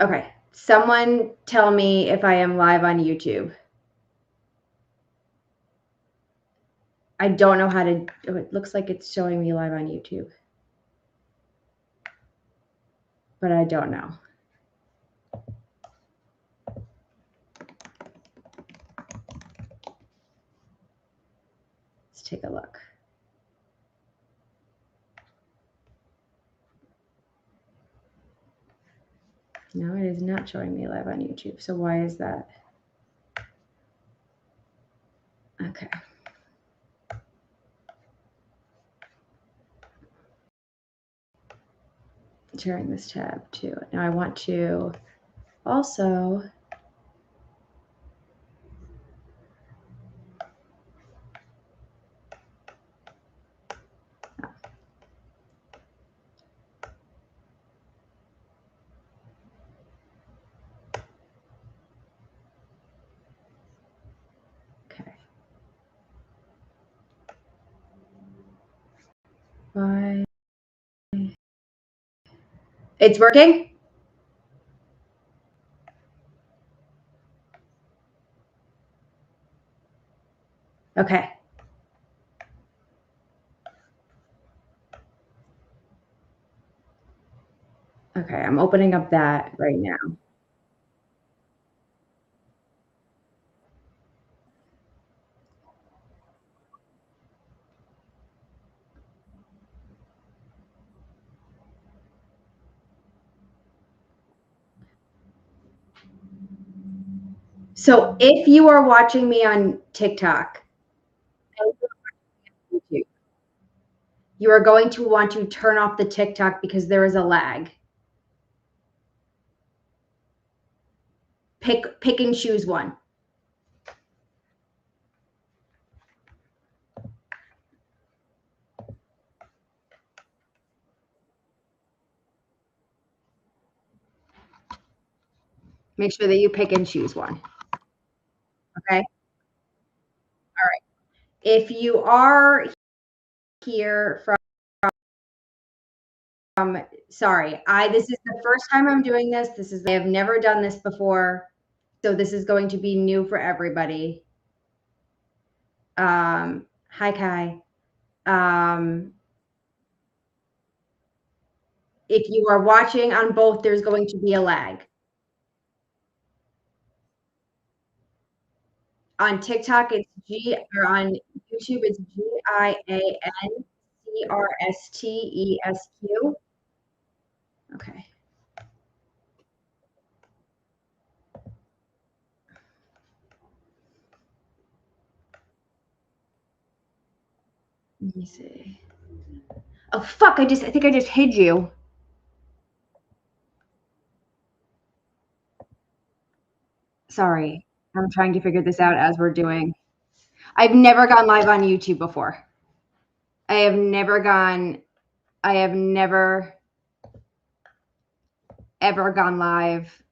Okay. Someone tell me if I am live on YouTube. I don't know how to. Oh, it looks like it's showing me live on YouTube, but I don't know. Let's take a look. No, it is not showing me live on YouTube. So why is that? Okay. Sharing this tab too. Now I want to also okay. Why? It's working? Okay. Okay, I'm opening up that right now. So if you are watching me on TikTok and YouTube, you are going to want to turn off the TikTok because there is a lag. Pick and choose one. Make sure that you pick and choose one. Okay? All right. If you are here sorry, this is the first time I'm doing this. I have never done this before. So this is going to be new for everybody. Hi Kai. If you are watching on both, there's going to be a lag. On TikTok, it's or on YouTube, it's GIANCRSTESQ. Okay. Let me see. Oh fuck! I think I just hid you. Sorry, I'm trying to figure this out as we're doing. I've never gone live on YouTube before. I have never ever gone live.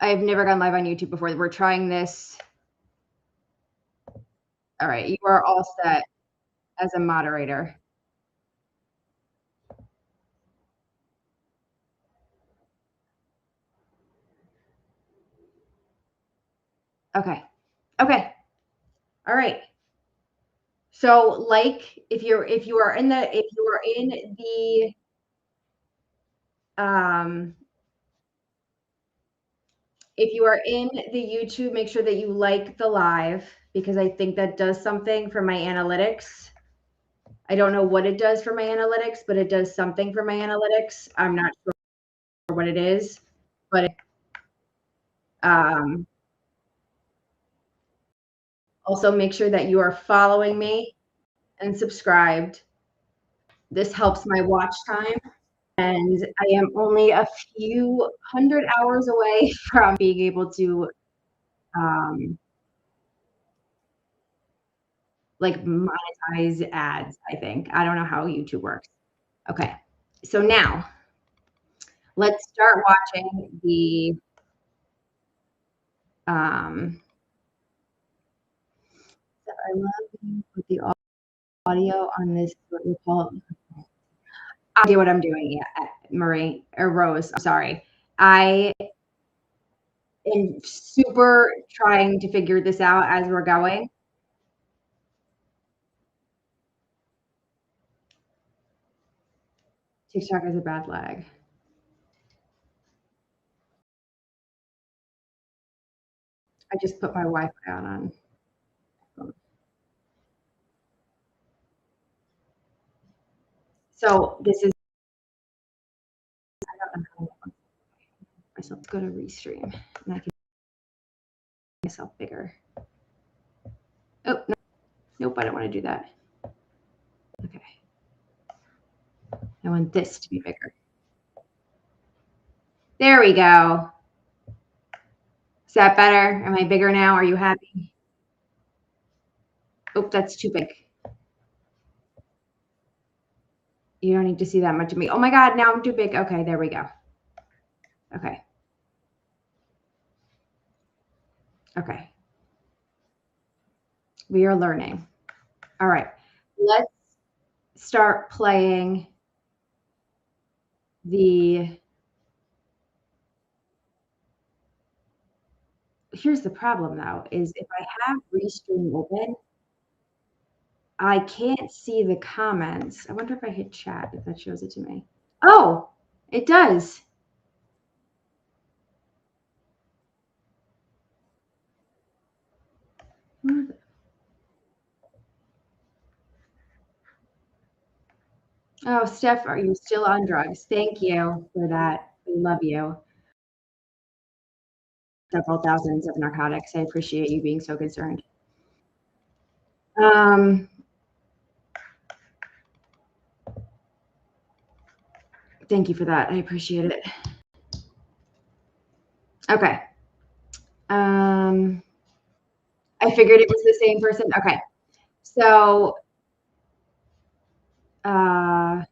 I've never gone live on YouTube before. We're trying this. All right, you are all set as a moderator. Okay. Okay. All right. So like if you are in the if you are in the YouTube, make sure that you like the live because I think that does something for my analytics. I don't know what it does for my analytics, but it does something for my analytics. I'm not sure what it is, but um, also make sure that you are following me and subscribed. This helps my watch time. And I am only a few hundred hours away from being able to like monetize ads, I think. I don't know how YouTube works. Okay. So now let's start watching the I love put the audio on this what we call I do what I'm doing. Yeah, Marie or Rose. I'm sorry. I am super trying to figure this out as we're going. TikTok has a bad lag. I just put my Wi-Fi on. So this is. I don't know how myself go to Restream and I can make myself bigger. Oh no, nope, I don't want to do that. Okay, I want this to be bigger. There we go. Is that better? Am I bigger now? Are you happy? Oh, that's too big. You don't need to see that much of me. Oh my God, now I'm too big. Okay, there we go. Okay. Okay. We are learning. All right. Let's start playing the. Here's the problem though, is if I have Restream open, I can't see the comments. I wonder if I hit chat, if that shows it to me. Oh, it does. Oh, Steph, are you still on drugs? Thank you for that. We love you. Several thousands of narcotics. I appreciate you being so concerned. Thank you for that. I appreciate it. Okay. I figured it was the same person. Okay. So, um,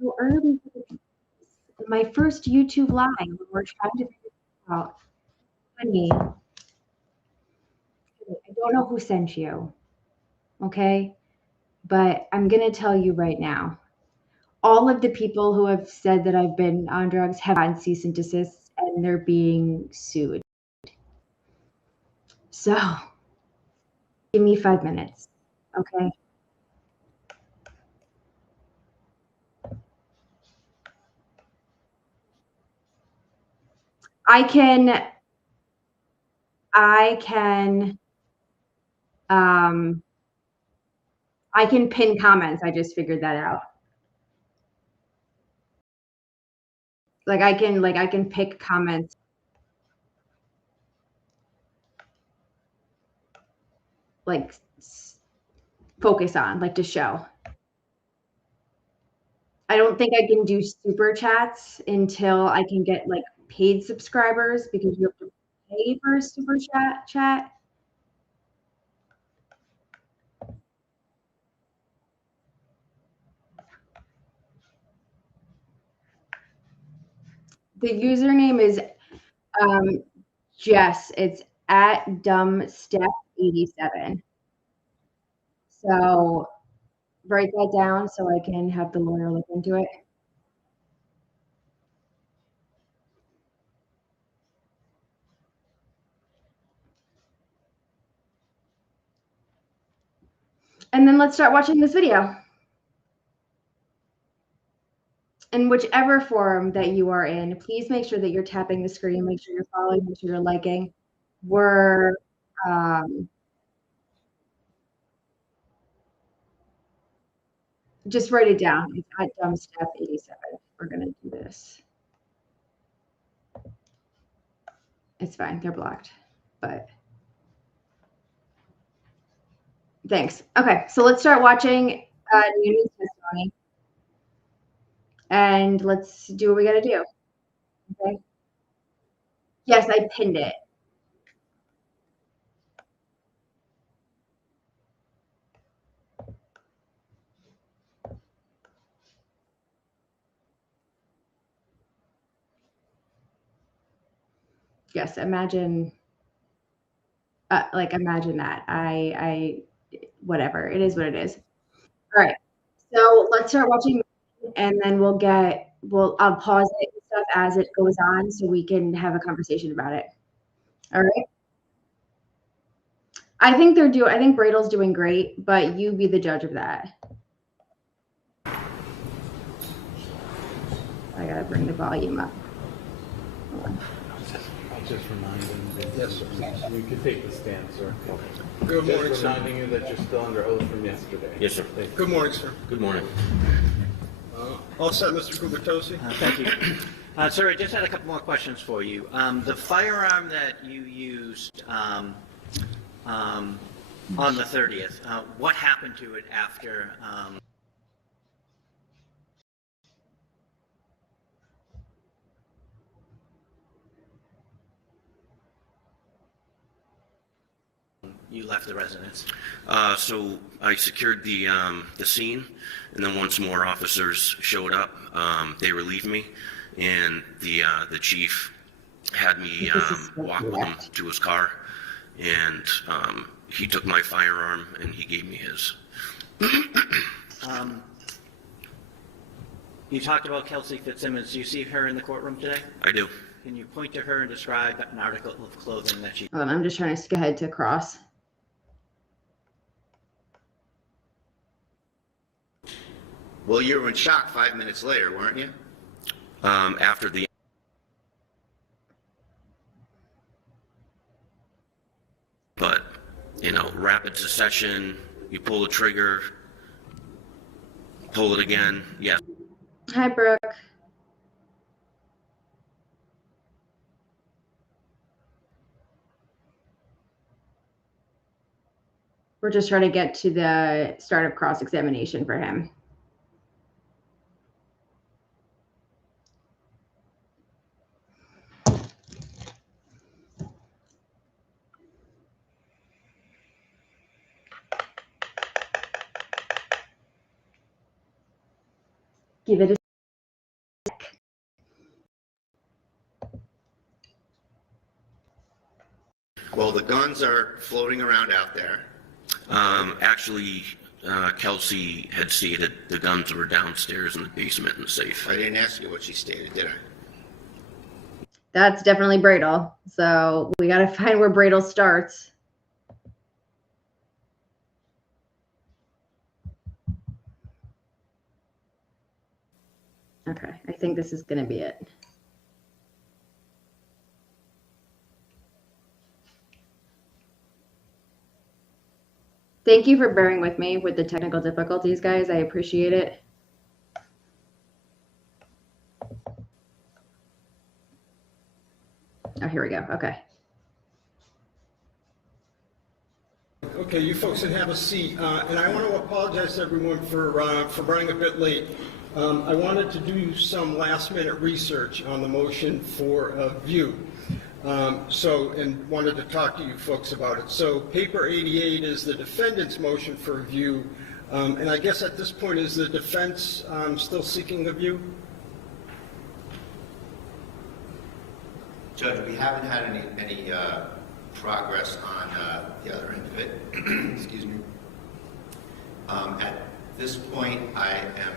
so early my first YouTube live, we're trying to figure it out. Honey, I don't know who sent you, okay? But I'm gonna tell you right now, all of the people who have said that I've been on drugs have gotten cease and desist, and they're being sued. So give me 5 minutes, okay? I can I can, um, I can pin comments. I just figured that out. I can pick comments, like, focus on, like, to show. I don't think I can do super chats until I can get, like, paid subscribers because you have to pay for a super chat. The username is, um, Jess. It's at dumbstep87. So write that down so I can have the lawyer look into it. And then let's start watching this video. In whichever forum that you are in, please make sure that you're tapping the screen, make sure you're following, make sure you're liking. We're, just write it down. It's at dumbstep87. We're gonna do this. It's fine. They're blocked, but thanks. Okay, so let's start watching Noonan's testimony, and let's do what we gotta do. Okay. Yes, I pinned it. Yes, imagine, like, imagine that. Whatever. It is what it is. All right. So let's start watching, and then I'll pause it and stuff as it goes on so we can have a conversation about it. All right. I think Bradle's doing great, but you be the judge of that. I gotta bring the volume up. Hold on. I'll just remind him that Yes, sir, please. you can take the stand, sir. Good morning, Just sir. reminding you that you're still under oath from yesterday. Yes, sir. Thank you. Good morning, sir. Good morning. All set, Mr. Kubertosi? Thank you. Sir, I just had a couple more questions for you. The firearm that you used on the 30th, what happened to it after? You left the residence. So I secured the scene, and then once more officers showed up, they relieved me, and the chief had me walk with him to his car, and he took my firearm and he gave me his. You talked about Kelsey Fitzsimmons. Do you see her in the courtroom today? I do. Can you point to her and describe an article of clothing that she... Hold on, I'm just trying to skip ahead to cross. Well, you were in shock 5 minutes later, weren't you? After the but rapid succession, you pull the trigger, pull it again. Yes. Hi, Brooke. We're just trying to get to the start of cross-examination for him. Give it a sec. Well, the guns are floating around out there. Actually, Kelsey had stated the guns were downstairs in the basement in the safe. I didn't ask you what she stated, did I? That's definitely Bradle. So we got to find where Bradle starts. Okay, I think this is going to be it. Thank you for bearing with me with the technical difficulties, guys. I appreciate it. Oh, here we go. Okay. Okay, you folks can have a seat. And I want to apologize to everyone for running a bit late. I wanted to do some last-minute research on the motion for a view. And wanted to talk to you folks about it. So paper 88 is the defendant's motion for a view. And I guess at this point, is the defense still seeking a view? Judge, we haven't had any progress on the other end of it. Excuse me. At this point, I am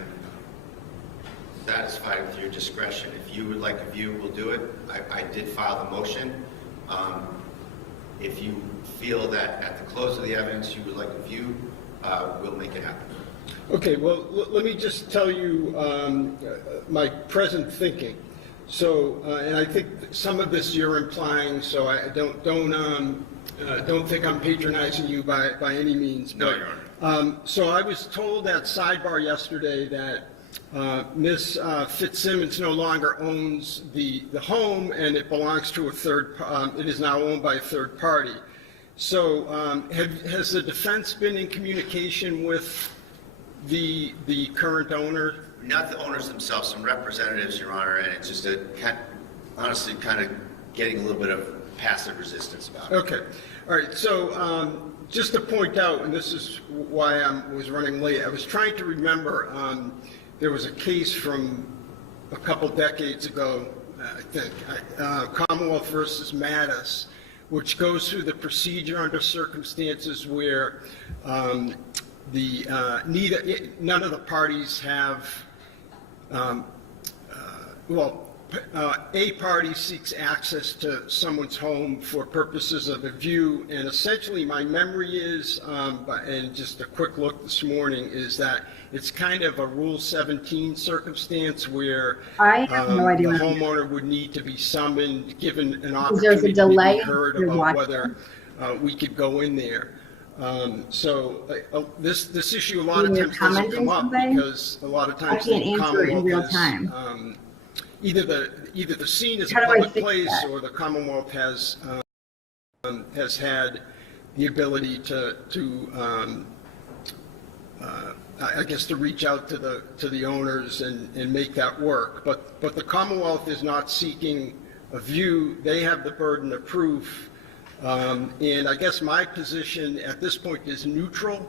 satisfied with your discretion. If you would like a view, we'll do it. I did file the motion. If you feel that at the close of the evidence you would like a view, we'll make it happen. Okay, well, let me just tell you my present thinking. So, and I think some of this you're implying, so I don't think I'm patronizing you by any means. No, Your Honor. So I was told at sidebar yesterday that Ms. Fitzsimmons no longer owns the home, and it belongs to it is now owned by a third party. So has the defense been in communication with the current owner? Not the owners themselves, some representatives, Your Honor, and it's just honestly kind of getting a little bit of passive resistance about it. Okay. All right. So just to point out, and this is why I was running late, I was trying to remember there was a case from a couple decades ago, I think, Commonwealth versus Mattis, which goes through the procedure under circumstances where none of the parties have, a party seeks access to someone's home for purposes of a view, and essentially my memory is, and just a quick look this morning, is that it's kind of a Rule 17 circumstance where I have no idea the what I'm homeowner would need to be summoned, given an Because there's a opportunity to delay be heard in your about watching. whether we could go in there. This issue a lot of When you're times doesn't commenting come up something, because a lot of times can't the answer it in Commonwealth real is, time. either the scene is a How do I public fix place that? or the Commonwealth has had the ability to I guess to reach out to the owners and make that work. But the Commonwealth is not seeking a view. They have the burden of proof. And I guess my position at this point is neutral.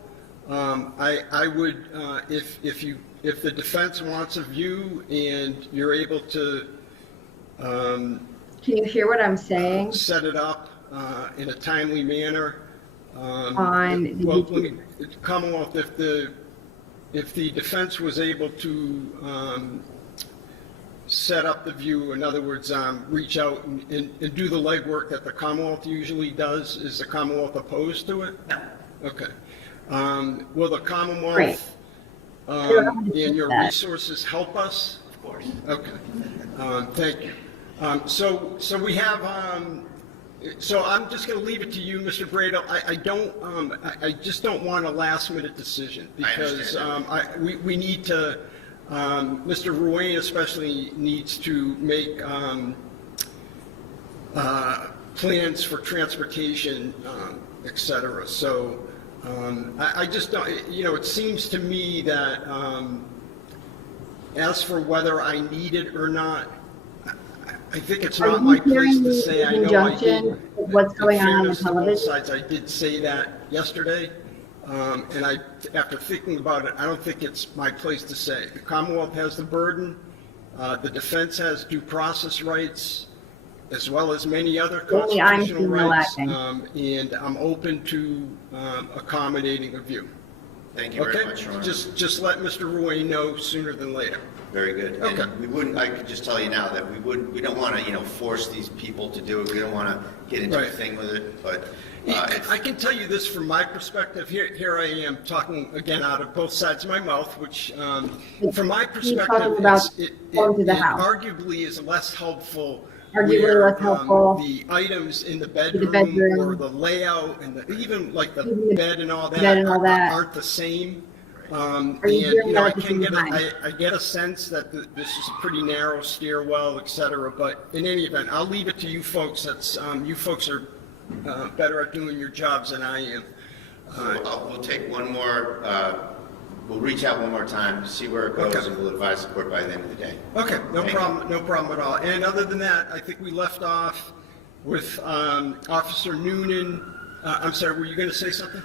I would, if the defense wants a view and you're able to Can you hear what I'm saying? set it up in a timely manner. On the Well, YouTube. Commonwealth, if the defense was able to set up the view, in other words, reach out and do the legwork that the Commonwealth usually does, is the Commonwealth opposed to it? No. Okay. Will the Great. Commonwealth I don't know how to and fix your that. resources help us? Of course. Okay, thank you. So we have, so I'm just going to leave it to you, Mr. Brado. I just don't want a last minute decision because we need to, Mr. Ruane especially needs to make plans for transportation, et cetera. So I just don't, it seems to me that as for whether I need it or not, I think it's Are not you my place hearing to me say. I in know I conjunction did. with what's going In on on the fairness to both television? sides, I did say that yesterday. And after thinking about it, I don't think it's my place to say. The Commonwealth has the burden. The defense has due process rights, as well as many other Only I'm constitutional female rights. acting. And I'm open to accommodating a view. Thank you very Okay? much, Your Honor. Just let Mr. Ruane know sooner than later. Very good. Okay. And we wouldn't, I could just tell you now that we don't want to, force these people to do it. We don't want to get into a Right. thing with it, but I can tell you this from my perspective. Here I am talking again out of both sides of my mouth, which from my perspective, talking about going to the house. arguably is less helpful. Arguably where, less helpful. The items in the bedroom. bedroom or the layout and even like the Even the bed and all that, bed and all that. aren't the same. Are you hearing that I at the can same get time? I get a sense that this is a pretty narrow stairwell, et cetera. But in any event, I'll leave it to you folks. You folks are better at doing your jobs than I am. so we'll take one more, we'll reach out one more time, see where it goes, Okay. and we'll advise the court by the end of the day. Okay, no Thank you. problem, no problem at all. And other than that, I think we left off with Officer Noonan. I'm sorry, were you going to say something?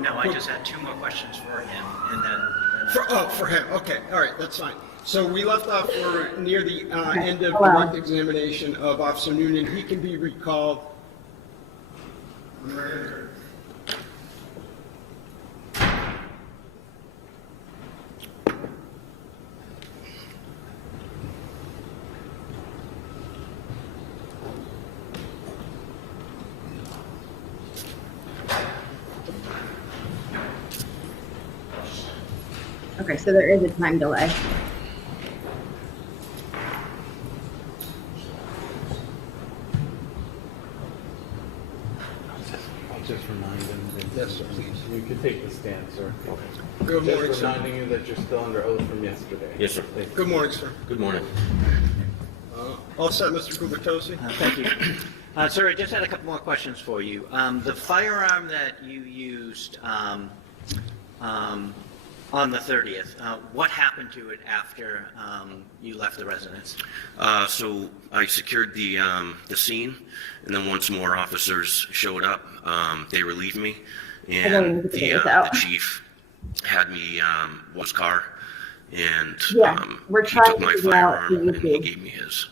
No, I just had two more questions for him, and then. For him, okay, all right, that's fine. So we left off, we're near the end of Hello. direct examination of Officer Noonan. He can be recalled. Okay, so there is a time delay. I'll just remind him. Yes, sir, please. You can take the stand, sir. Good morning, Just sir. reminding you that you're still under oath from yesterday. Yes, sir. Thank you. Good morning, sir. Good morning. All set, Mr. Gubitosi? Thank you. Sir, I just had a couple more questions for you. The firearm that you used on the 30th, what happened to it after you left the residence? So I secured the scene, and then once more officers showed up, they relieved me, and look at the this chief had me his car, and Yeah, we're he trying took to my figure out firearm the and he issue. gave me his.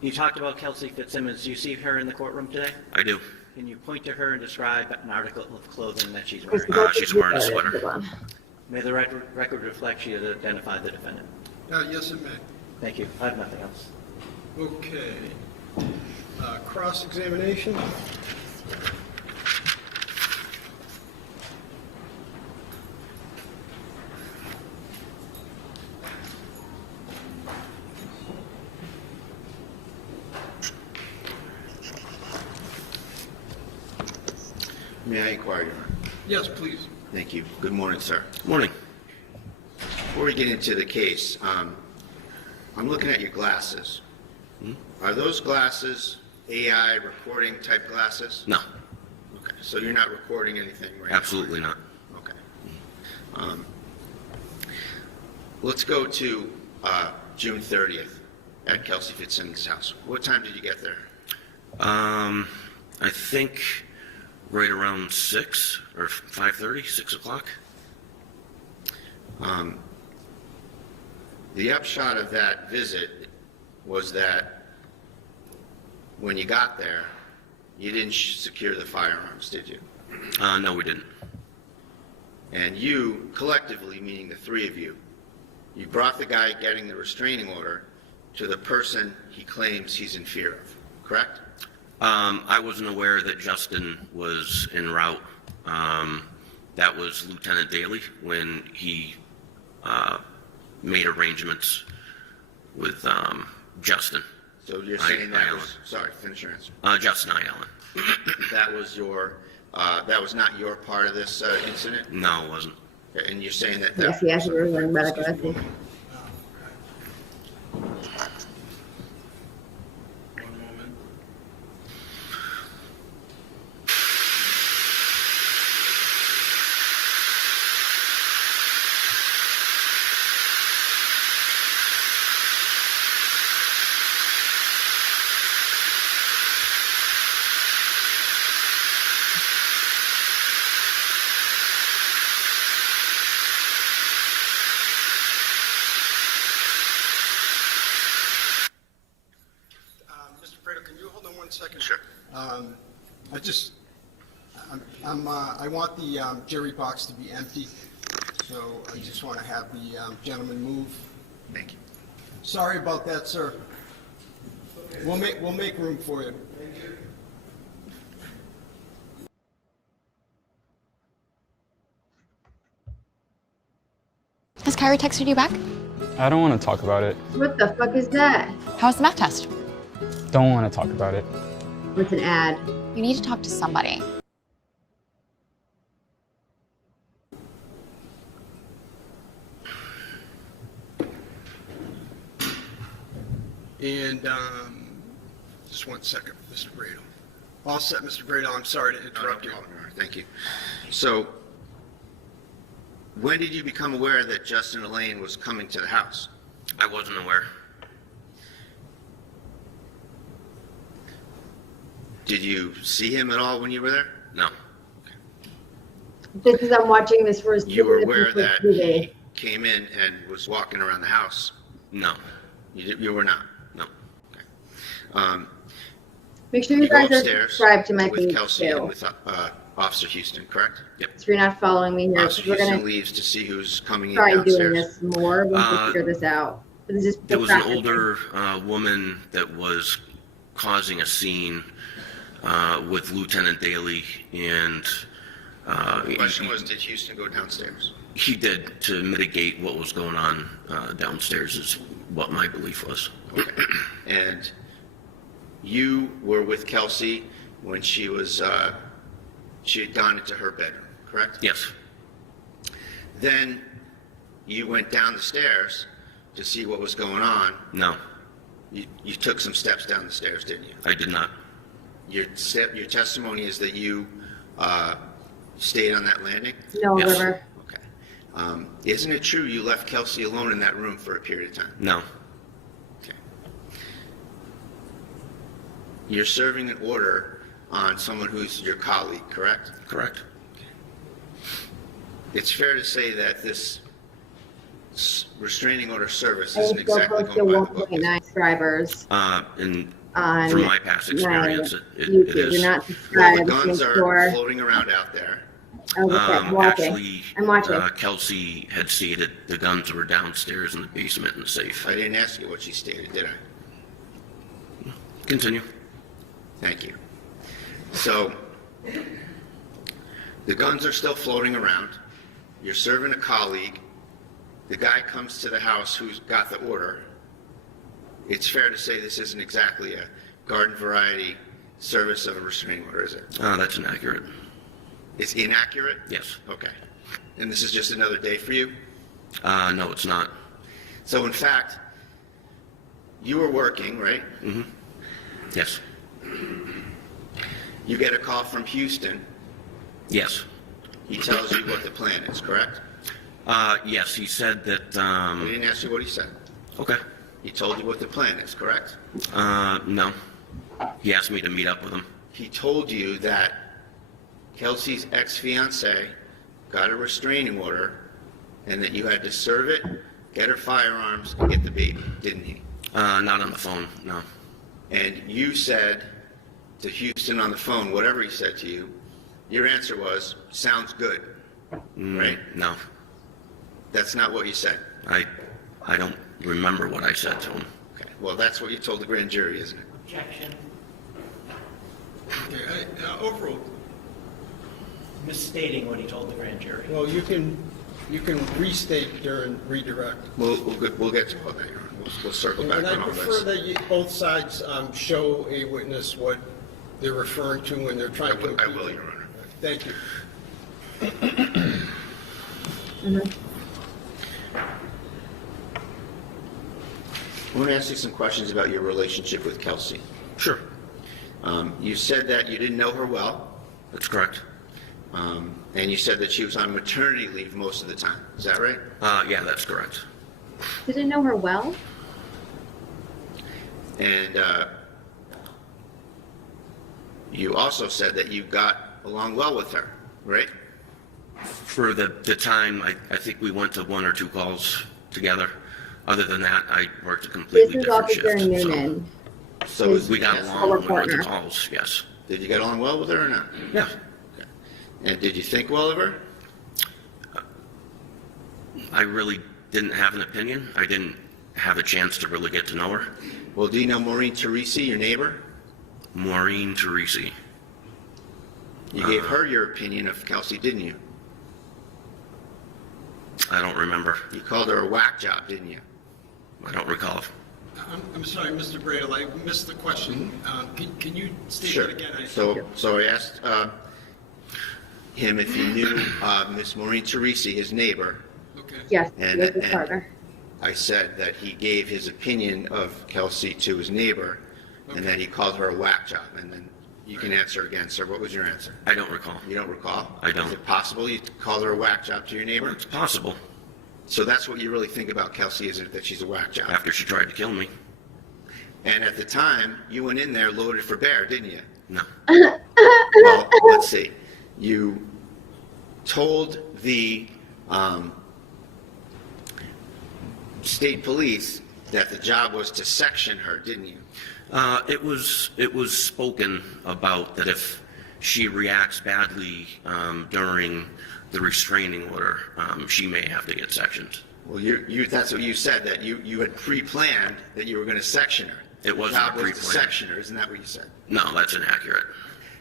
You talked about Kelsey Fitzsimmons. Do you see her in the courtroom today? I do. Can you point to her and describe an article of clothing that she's wearing? She's wearing a sweater. May the record reflect she has identified the defendant. Yes, it may. Thank you. I have nothing else. Okay. Cross-examination? May I inquire, Your Honor? Yes, please. Thank you. Good morning, sir. Morning. Before we get into the case, I'm looking at your glasses. Are those glasses AI recording type glasses? No, Okay, so you're not recording anything right now? absolutely not. Okay. Let's go to June 30th at Kelsey Fitzsimmons' house. What time did you get there? I think right around 6 or 5:30, 6 o'clock. The upshot of that visit was that when you got there, you didn't secure the firearms, did you? No, we didn't. And you, collectively, meaning the three of you, you brought the guy getting the restraining order to the person he claims he's in fear of, correct? I wasn't aware that Justin was en route. That was Lieutenant Daly when he made arrangements with Justin. So you're saying that Allen. was, sorry, finish your answer. Justin I. Allen. That was your, that was not your part of this incident? No, it wasn't. And you're saying that Yes, that... yes, we're learning about it. One moment. Mr. Prado, can you hold on one second? Sure. I want the jury box to be empty, so I just want to have the gentleman move. Thank you. Sorry about that, sir. We'll make room for you. Has Kyrie texted you back? I don't want to talk about it. What the fuck is that? How was the math test? Don't want to talk about it. What's an ad? You need to talk to somebody. And just one second, Mr. Brado. All set, Mr. Brado. I'm sorry to interrupt you. No problem, Your Honor. Thank you. So, when did you become aware that Justin Elaine was coming to the house? I wasn't aware. Did you see him at all when you were there? No. This is, I'm watching this first. You were aware that he came in and was walking around the house? No. You were not? No. Make sure you You go guys are upstairs subscribed to my with page Kelsey and too. with Officer Houston, correct? Yep. So you're not following me here. Officer We're Houston gonna leaves to see who's coming in try doing downstairs. this more once we Uh, figure this out. But this is There was an practice. older woman that was causing a scene with Lieutenant Daly, and The question was, did Houston go downstairs? he did to mitigate what was going on downstairs, is what my belief was. Okay. And you were with Kelsey when she had gone into her bedroom, correct? Yes. Then you went down the stairs to see what was going on. No, You took some steps down the stairs, didn't you? I did not. Your testimony is that you stayed on that landing? No, Yes. River. Okay. Isn't it true you left Kelsey alone in that room for a period of time? No. Okay. You're serving an order on someone who's your colleague, correct? Correct. It's fair to say that restraining order service I isn't was so exactly close to going by the book. 1.9 subscribers And on from my past experience, it YouTube. is. You're not Well, the subscribed. guns Make are sure. floating around out there. Oh, okay. I'm watching. Actually, I'm watching. Kelsey had stated the guns were downstairs in the basement in the safe. I didn't ask you what she stated, did I? Continue. Thank you. So, the guns are still floating around. You're serving a colleague. The guy comes to the house who's got the order. It's fair to say this isn't exactly a garden variety service of a restraining order, is it? That's inaccurate. It's inaccurate? Yes. Okay. And this is just another day for you? No, it's not. So, in fact, you were working, right? Mm-hmm. Yes. You get a call from Houston. Yes. He tells you what the plan is, correct? Yes, he said that, I didn't ask you what he said. okay. He told you what the plan is, correct? No. He asked me to meet up with him. He told you that Kelsey's ex-fiance got a restraining order and that you had to serve it, get her firearms, and get the baby, didn't he? Not on the phone, no. And you said to Houston on the phone, whatever he said to you, your answer was, sounds good, right? No. That's not what you said. I don't remember what I said to him. Okay. Well, that's what you told the grand jury, isn't it? Objection. Okay, overruled. Misstating what he told the grand jury. Well, you can restate during redirect. We'll get to all that. Your Honor. We'll circle back And I on all prefer this. that both sides show a witness what they're referring to when they're trying to. I will, Your Honor. Thank you. I want to ask you some questions about your relationship with Kelsey. Sure. You said that you didn't know her well, That's correct. and you said that she was on maternity leave most of the time. Is that right? Yeah, that's correct. Didn't know her well. And you also said that you got along well with her, right? For the time, I think we went to one or two calls together. Other than that, I worked a This completely is different Officer shift. Noonan. So His We got yes. along when we went to partner. calls, yes. Did you get along well with her or not? Yeah. And did you think well of her? I really didn't have an opinion. I didn't have a chance to really get to know her. Well, do you know Maureen Teresi, your neighbor? Maureen Teresi. You gave her your opinion of Kelsey, didn't you? I don't remember. You called her a whack job, didn't you? I don't recall. I'm sorry, Mr. Bradle, I missed the question. Can you state Sure. that again? So I asked him if he knew Miss Maureen Teresi, his neighbor. Okay. Yes, And- he was his and- partner. I said that he gave his opinion of Kelsey to his neighbor, and that he called her a whack job. And then you can answer again, sir. What was your answer? I don't recall. You don't recall? I don't. Is it possible you called her a whack job to your neighbor? It's possible. So that's what you really think about Kelsey, isn't it, that she's a whack job? After she tried to kill me. And at the time, you went in there loaded for bear, didn't you? No. Well, let's see. You told the state police that the job was to section her, didn't you? It was spoken about that if she reacts badly during the restraining order, she may have to get sectioned. Well, that's what you said, that you had pre-planned that you were going to section her. It wasn't The job was to pre-planned. section her, isn't that what you said? No, that's inaccurate.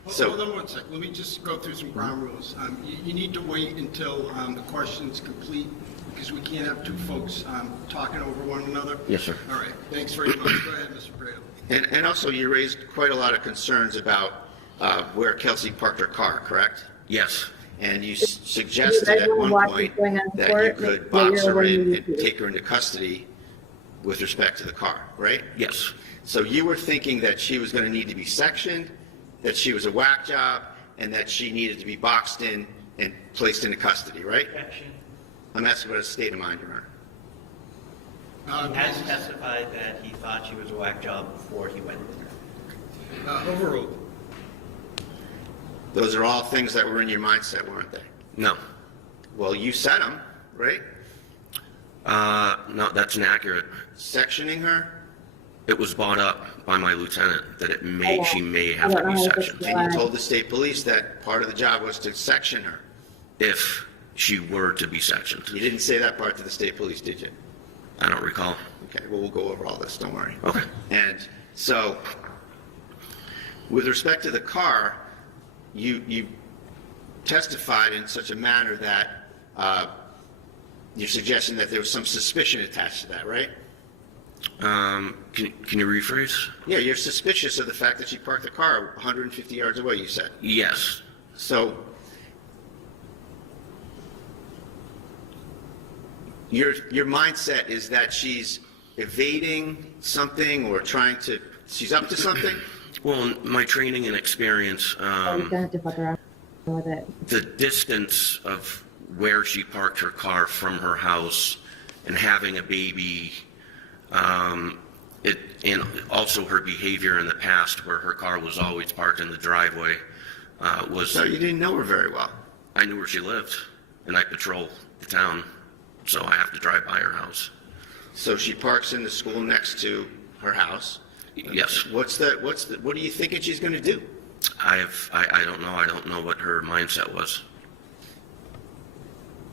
So- Hold on one sec. Let me just go through some ground rules. You need to wait until the question's complete, because we can't have two folks talking over one another. Yes, sir. All right, thanks very much. Go ahead, Mr. Bradle. And also, you raised quite a lot of concerns about where Kelsey parked her car, correct? Yes. And you suggested at wanna one watch point what's going on in that you court, could make box sure her you're in on and YouTube. take her into custody with respect to the car, right? Yes. So you were thinking that she was going to need to be sectioned, that she was a whack job, and that she needed to be boxed in and placed into custody, right? Objection. I'm asking about a state of mind, Your Honor. He has testified that he thought she was a whack job before he went there. Overruled. Those are all things that were in your mindset, weren't they? No. Well, you said them, right? No, that's inaccurate. Sectioning her? It was brought up by my lieutenant that she may have I to don't be know if it's sectioned And you told the state police that part of the job was to section her. if she were to be sectioned. You didn't say that part to the state police, did you? I don't recall. Okay, well, we'll go over all this, don't worry. Okay. And so, with respect to the car, you testified in such a manner that you're suggesting that there was some suspicion attached to that, right? Can you rephrase? Yeah, you're suspicious of the fact that she parked the car 150 yards away, you said. Yes. So, your mindset is that she's evading something or she's up to something? Well, in my training and experience, You're gonna have to fuck around with it. the distance of where she parked her car from her house and having a baby, and also her behavior in the past where her car was always parked in the driveway, So you didn't know her very well. I knew where she lived, and I patrol the town, so I have to drive by her house. So she parks in the school next to her house. Yes. What are you thinking she's going to do? I don't know. I don't know what her mindset was.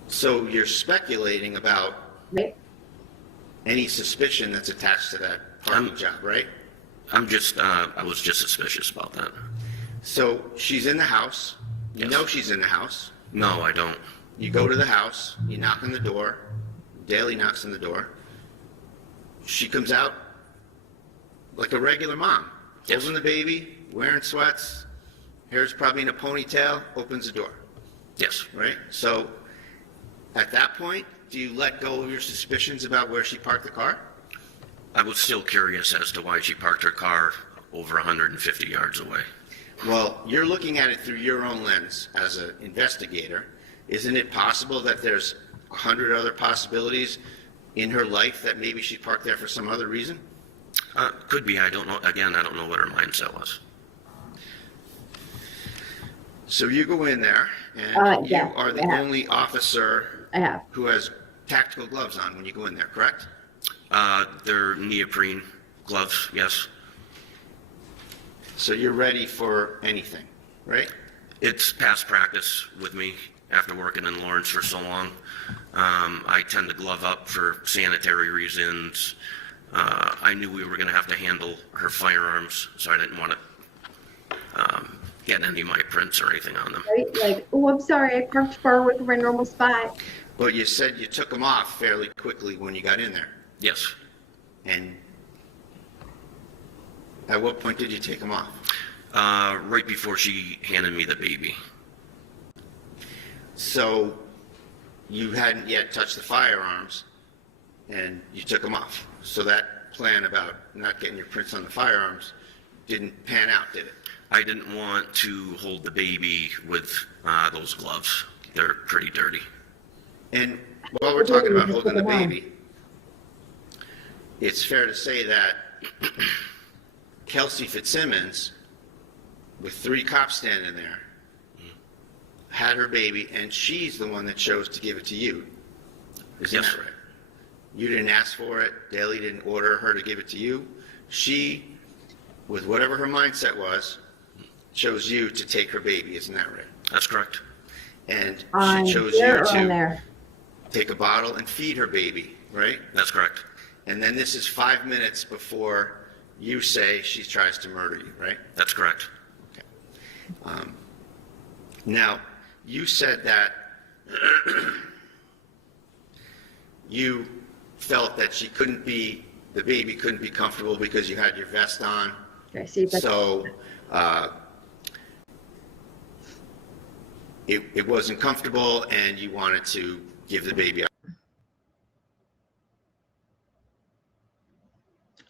So you're speculating about Right? any suspicion that's attached to that parking job, right? I was just suspicious about that. So she's in the house. You Yes. know she's in the house. No, I don't. You go to the house. You knock on the door. Daly knocks on the door. She comes out like a regular mom. Yes. Holding the baby, wearing sweats, hair's probably in a ponytail, opens the door, Yes. right? So at that point, do you let go of your suspicions about where she parked the car? I was still curious as to why she parked her car over 150 yards away. Well, you're looking at it through your own lens as an investigator. Isn't it possible that there's 100 other possibilities in her life that maybe she parked there for some other reason? Could be. I don't know. Again, I don't know what her mindset was. So you go in there, and you yes, are the I have. only officer I have. who has tactical gloves on when you go in there, correct? They're neoprene gloves. Yes. So you're ready for anything, right? It's past practice with me after working in Lawrence for so long. I tend to glove up for sanitary reasons. I knew we were going to have to handle her firearms, so I didn't want to get any of my prints or anything on them. Right? Like, oh, I'm sorry, I parked far away from my normal spot. But you said you took them off fairly quickly when you got in there. Yes. And at what point did you take them off? Right before she handed me the baby. So you hadn't yet touched the firearms, and you took them off. So that plan about not getting your prints on the firearms didn't pan out, did it? I didn't want to hold the baby with those gloves. They're pretty dirty. And while we're talking about holding the baby, it's fair to say that Kelsey Fitzsimmons, with 3 cops standing there, had her baby, and she's the one that chose to give it to you. Isn't Yes. that right? You didn't ask for it. Daly didn't order her to give it to you. She, with whatever her mindset was, chose you to take her baby. Isn't that right? That's correct. And On she chose here you or on to there? take a bottle and feed her baby, right? That's correct. And then this is 5 minutes before you say she tries to murder you, right? That's correct. Now, you said that you felt that the baby couldn't be comfortable because you had your vest on. Okay, see, but So it wasn't comfortable and you wanted to give the baby up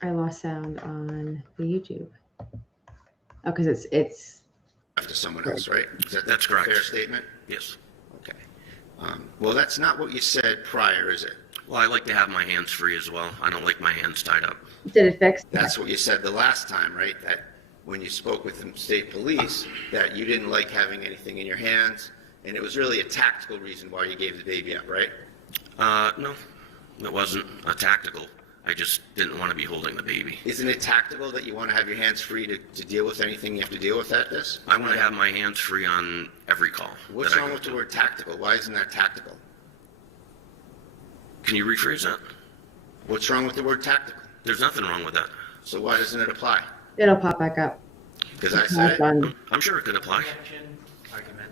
I lost sound on the YouTube. Oh, because it's to someone else, right? That's a correct. fair statement? Yes. Okay. Well, that's not what you said prior, is it? Well, I like to have my hands free as well. I don't like my hands tied up. did it fix? That's what you said the last time, right? That when you spoke with the state police, that you didn't like having anything in your hands, and it was really a tactical reason why you gave the baby up, right? No. It wasn't a tactical. I just didn't want to be holding the baby. Isn't it tactical that you want to have your hands free to deal with anything you have to deal with at this? I want to have my hands free on every call. What's that I wrong go with the to. word tactical? Why isn't that tactical? Can you rephrase that? What's wrong with the word tactical? There's nothing wrong with that. So why doesn't it apply? It'll pop back up. Because I said it. Done. I'm sure it could apply.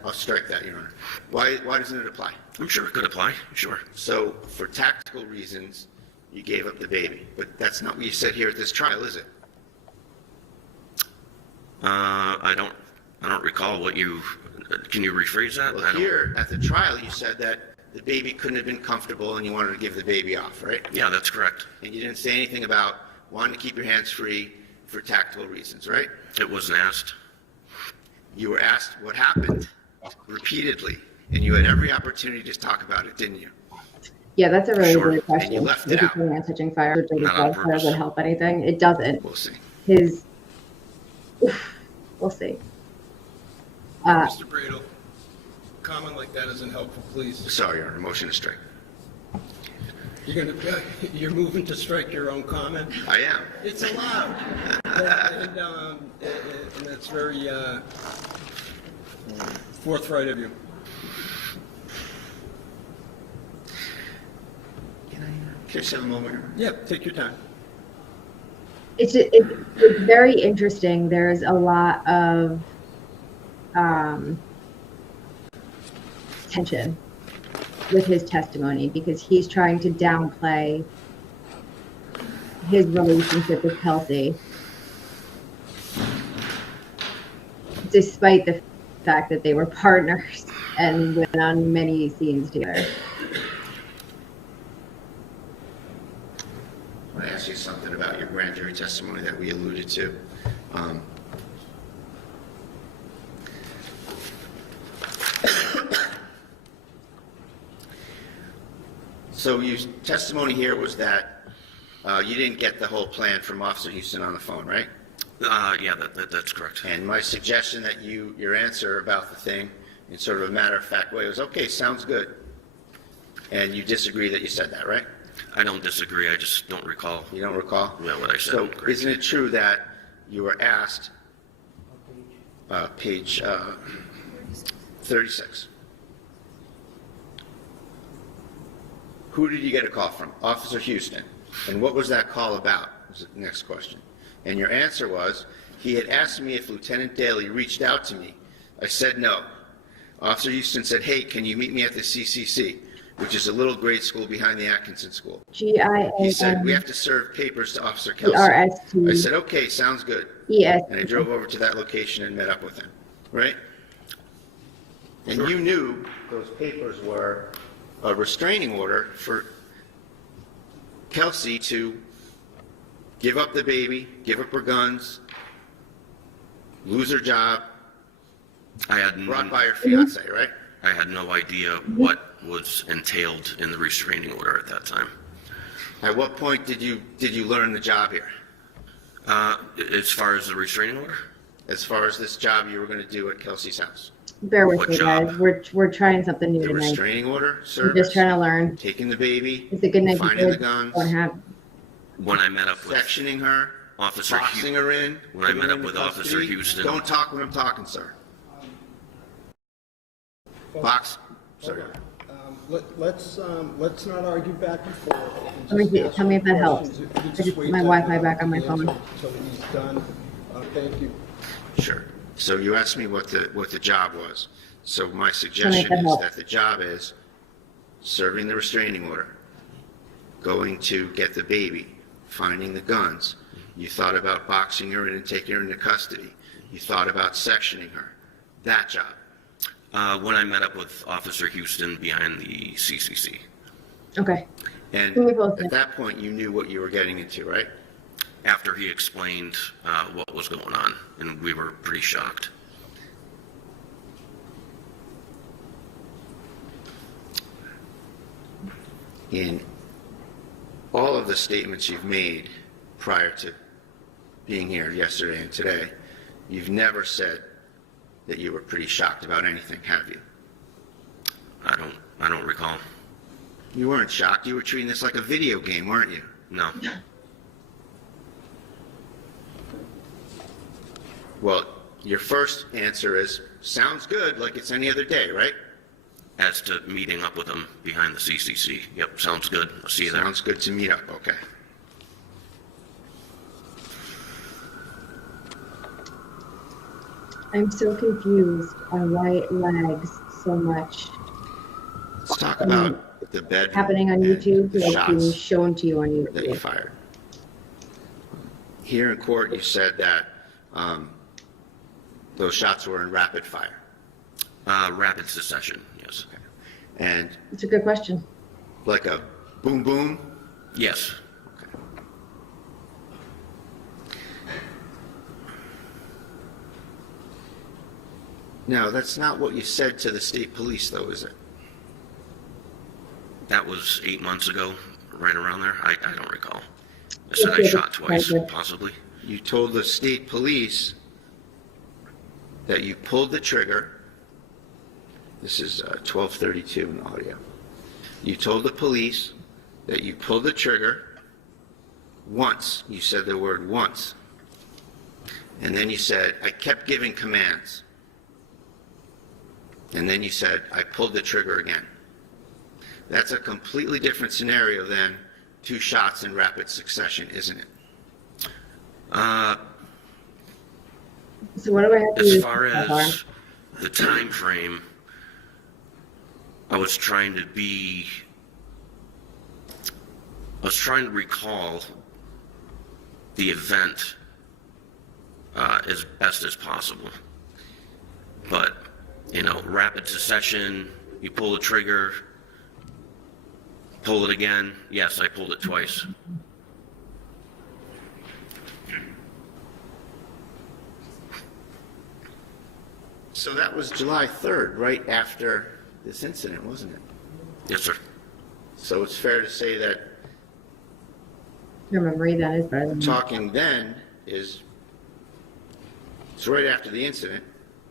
I'll strike that, Your Honor. Why doesn't it apply? I'm sure it could apply. Sure. So for tactical reasons, you gave up the baby. But that's not what you said here at this trial, is it? I don't recall what you. Can you rephrase that? Well, here at the trial, you said that the baby couldn't have been comfortable and you wanted to give the baby off, right? Yeah, that's correct. And you didn't say anything about wanting to keep your hands free for tactical reasons, right? It wasn't asked. You were asked what happened repeatedly, and you had every opportunity to talk about it, didn't you? Yeah, that's a really Sure. good question. And you left it If you're out. planning on touching fire, Not on does purpose. it help anything? It doesn't. We'll see. His, we'll see. Mr. Brado, comment like that isn't helpful, please. Sorry, Your Honor, motion to strike. You're moving to strike your own comment? I am. It's allowed. And that's very forthright of you. Can I just have a moment here? Yeah, take your time. It's very interesting. There's a lot of tension with his testimony because he's trying to downplay his relationship with Kelsey, despite the fact that they were partners and went on many scenes together. I want to ask you something about your grand jury testimony that we alluded to. So your testimony here was that you didn't get the whole plan from Officer Houston on the phone, right? Yeah, that's correct. And my suggestion that your answer about the thing in sort of a matter-of-fact way was, okay, sounds good. And you disagree that you said that, right? I don't disagree. I just don't recall. You don't recall? Yeah, what I said. So isn't it true that you were asked, page 36, who did you get a call from? Officer Houston. And what was that call about? Was the next question. And your answer was, he had asked me if Lieutenant Daly reached out to me. I said no. Officer Houston said, hey, can you meet me at the CCC, which is a little grade school behind the Atkinson School. He said, we have to serve papers to Officer Kelsey. I said, okay, sounds good. And I drove over to that location and met up with him, right? And you knew those papers were a restraining order for Kelsey to give up the baby, give up her guns, lose her job, brought by her fiance, right? I had no idea what was entailed in the restraining order at that time. At what point did you learn the job here? As far as the restraining order? As far as this job you were going to do at Kelsey's house? Bear with What me, job? guys. We're trying something new The tonight. restraining order I'm service? just trying to learn. Taking the baby? It's a good night. Finding the guns? When I met up with Sectioning her? Officer Boxing her in? When I putting met her up into with Officer custody? Houston. Don't talk when I'm talking, sir. Box, sorry. Let's not argue back and forth. Let me Just see. ask Tell me if that helps. questions. I just put wait my till Wi-Fi back on my he phone. answers Until he's done. Thank you. Sure. So you asked me what the job was. So my that suggestion is helps. that the job is serving the restraining order, going to get the baby, finding the guns. You thought about boxing her in and taking her into custody. You thought about sectioning her. That job. when I met up with Officer Houston behind the CCC. Okay. And Can we both at that point, you knew what you were getting into, right? After he explained what was going on, and we were pretty shocked. In all of the statements you've made prior to being here yesterday and today, you've never said that you were pretty shocked about anything, have you? I don't recall. You weren't shocked. You were treating this like a video game, weren't you? No. Well, your first answer is, sounds good, like it's any other day, right? As to meeting up with them behind the CCC. Yep, sounds good. I'll see you there. Sounds good to meet up, okay. I'm so confused on why it lags so much. Let's talk about the bedroom Happening on and YouTube, the like being shots shown to you on that you YouTube. fired. Here in court, you said that those shots were in rapid fire. Rapid succession, yes. And It's a good question. like a boom boom. Yes. Now, that's not what you said to the state police, though, is it? That was 8 months ago, right around there. I don't recall. I said I Okay, shot twice, okay. possibly. You told the state police that you pulled the trigger. This is 1232 in audio. You told the police that you pulled the trigger once. You said the word once. And then you said, I kept giving commands. And then you said, I pulled the trigger again. That's a completely different scenario than 2 shots in rapid succession, isn't it? So what do I have to As do? far as the time frame, I was trying to recall the event as best as possible. But, rapid succession, you pull the trigger, pull it again. Yes, I pulled it twice. So that was July 3rd, right after this incident, wasn't it? Yes, sir. So it's fair to say that Your memory then is better than mine. talking then it's right after the incident,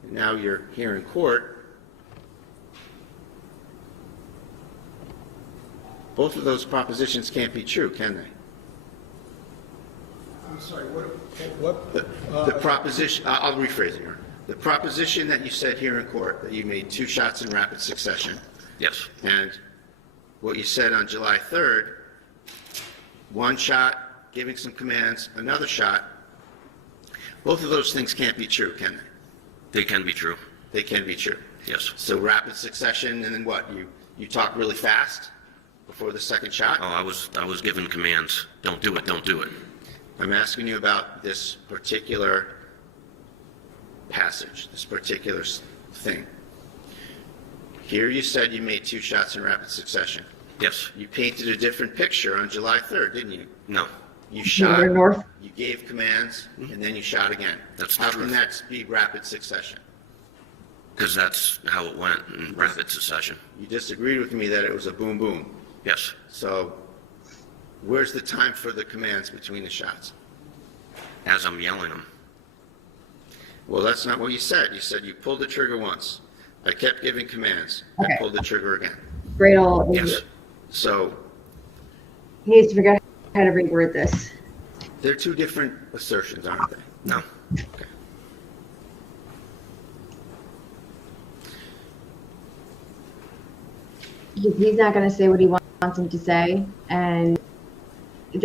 and now you're here in court. Both of those propositions can't be true, can they? I'm sorry, what? The proposition, I'll rephrase it here. The proposition that you said here in court, that you made 2 shots in rapid succession, Yes. and what you said on July 3rd, 1 shot, giving some commands, another shot, both of those things can't be true, can they? They can be true. They can be true. Yes. So rapid succession, and then what? You talk really fast before the second shot? Oh, I was given commands. Don't do it. Don't do it. I'm asking you about this particular passage, this particular thing. Here you said you made 2 shots in rapid succession. Yes. You painted a different picture on July 3rd, didn't you? No. You shot, Near north. you gave commands, and then you shot again. That's the How can truth. that be rapid succession? Because that's how it went in rapid succession. You disagreed with me that it was a boom boom. Yes. So where's the time for the commands between the shots? As I'm yelling them. Well, that's not what you said. You said you pulled the trigger once. I kept giving commands. Okay. I pulled the trigger again. Great old Yes. idiot. So He needs to figure out how to reword this. they're 2 different assertions, aren't they? No. Okay. He's not going to say what he wants him to say, and it's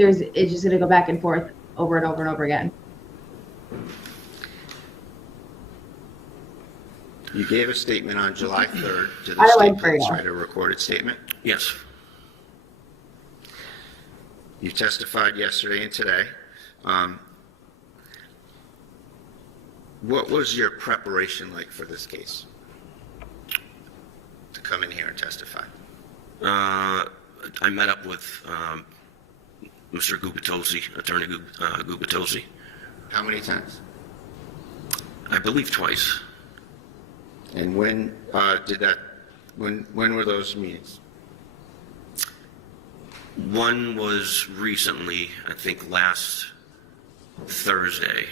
just going to go back and forth over and over and over again. You gave a statement on July 3rd to the I state like police, Fredo. right? A recorded statement. Yes. You testified yesterday and today. What was your preparation like for this case? To come in here and testify? I met up with Mr. Gubitosi, Attorney Gubitosi, How many times? I believe twice. And when when were those meetings? One was recently, I think last Thursday,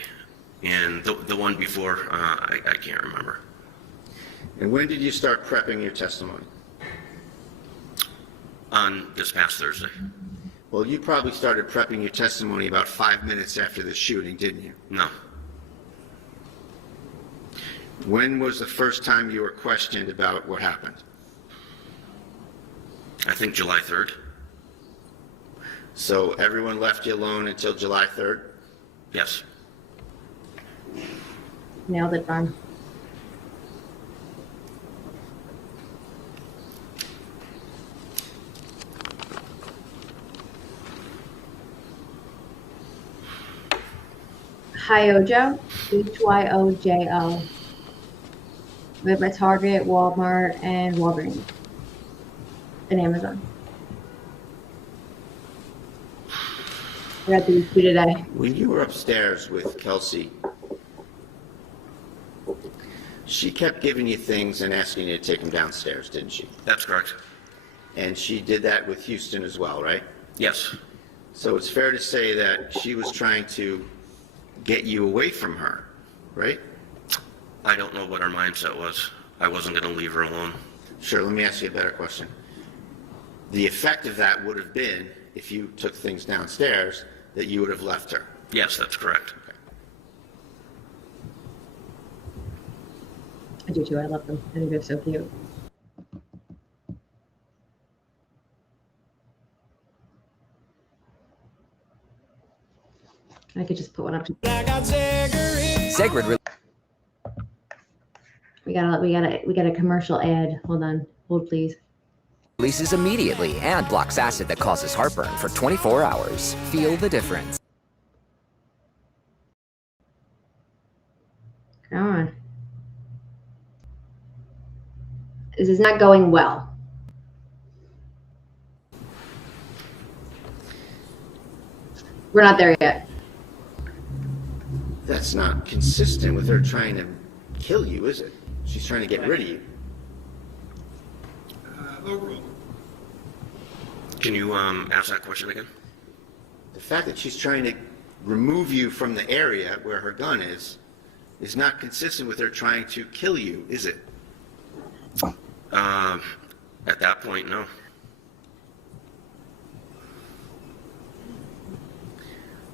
and the one before, I can't remember. And when did you start prepping your testimony? On this past Thursday. Well, you probably started prepping your testimony about 5 minutes after the shooting, didn't you? No. When was the first time you were questioned about what happened? I think July 3rd. So everyone left you alone until July 3rd? Yes. Nailed it, Ron. Hyojo, Hyojo. We have at Target, Walmart, and Walgreens, and Amazon. We got these two today. When you were upstairs with Kelsey, she kept giving you things and asking you to take them downstairs, didn't she? That's correct. And she did that with Houston as well, right? Yes. So it's fair to say that she was trying to get you away from her, right? I don't know what her mindset was. I wasn't going to leave her alone. Sure, let me ask you a better question. The effect of that would have been, if you took things downstairs, that you would have left her. Yes, that's correct. I do too. I love them. I think they're so cute. I could just put one up to. Segrid We got a commercial ad. Hold on. Hold please. releases immediately and blocks acid that causes heartburn for 24 hours. Feel the difference. Come on. This is not going well. We're not there yet. That's not consistent with her trying to kill you, is it? She's trying to get rid of you. Overall. Can you ask that question again? The fact that she's trying to remove you from the area where her gun is not consistent with her trying to kill you, is it? At that point, no.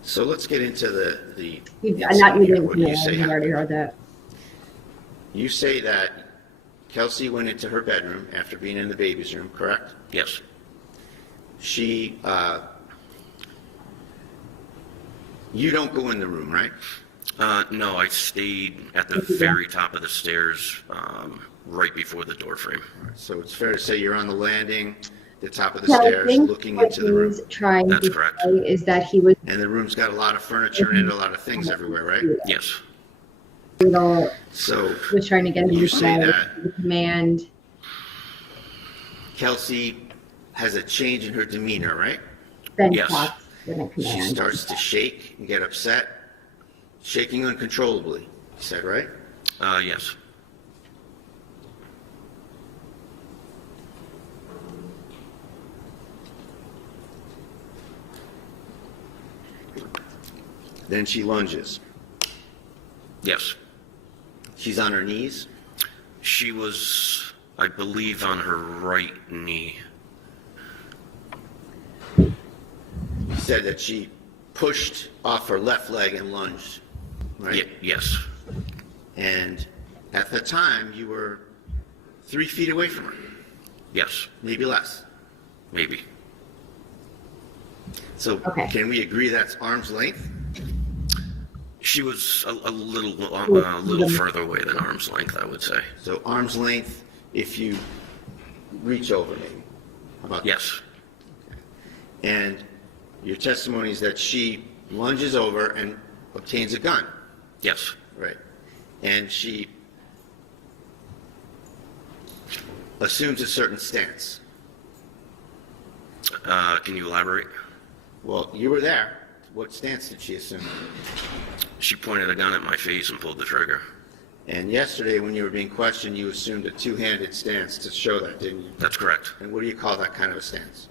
So let's get into the Not you didn't. What do you Yeah, say you already happened? heard that. You say that Kelsey went into her bedroom after being in the baby's room, correct? Yes. She, you don't go in the room, right? No, I stayed at the very top of the stairs, right before the door frame. So it's fair to say you're on the landing, the top of the So I stairs, think looking what into the room. he's trying That's to correct. say is that he was And the room's got a lot of furniture in it, a lot of things everywhere, right? Yes. So was trying to get him You to say say that. the command. Kelsey has a change in her demeanor, right? Then Yes. talks with a She command. starts to shake and get upset, shaking uncontrollably, you said, right? Yes. Then she lunges. Yes. She's on her knees. She was, I believe, on her right knee. You said that she pushed off her left leg and lunged, right? Yes. And at the time, you were 3 feet away from her, Yes. maybe less. Maybe. So Okay. can we agree that's arm's length? She was a little further away than arm's length, I would say. So arm's length if you reach over maybe. How about that? Yes. And your testimony is that she lunges over and obtains a gun, Yes. right? And she assumes a certain stance. Can you elaborate? Well, you were there. What stance did she assume? She pointed a gun at my face and pulled the trigger. And yesterday when you were being questioned, you assumed a two-handed stance to show that, didn't you? That's correct. And what do you call that kind of a stance?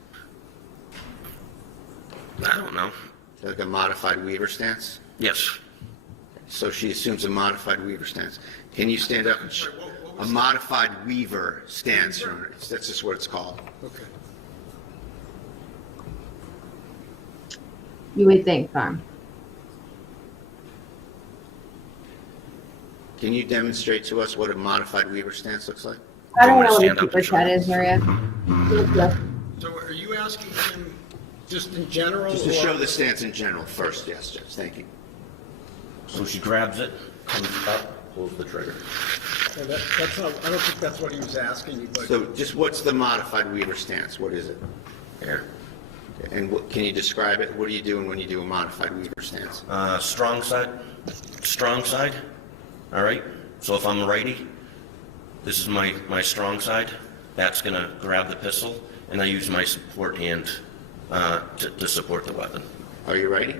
I don't know. Like a modified Weaver stance? Yes. So she assumes a modified Weaver stance. Can you stand up and show a modified Weaver stance? That's just what it's called. Okay. You would think, Farm. Can you demonstrate to us what a modified Weaver stance looks like? I don't wanna know what a stand up super and show chat you? is, Maria. So are you asking him just in general? Just to or- show the stance in general first, yes, Judge, thank you. So she grabs it, comes up, pulls the trigger. Yeah, that's not, I don't think that's what he was asking you, but. So just what's the modified Weaver stance? What is it? Here. And what, can you describe it? What are you doing when you do a modified Weaver stance? Strong side. All right. So if I'm a righty, this is my strong side. That's gonna grab the pistol, and I use my support hand to support the weapon. Are you righty?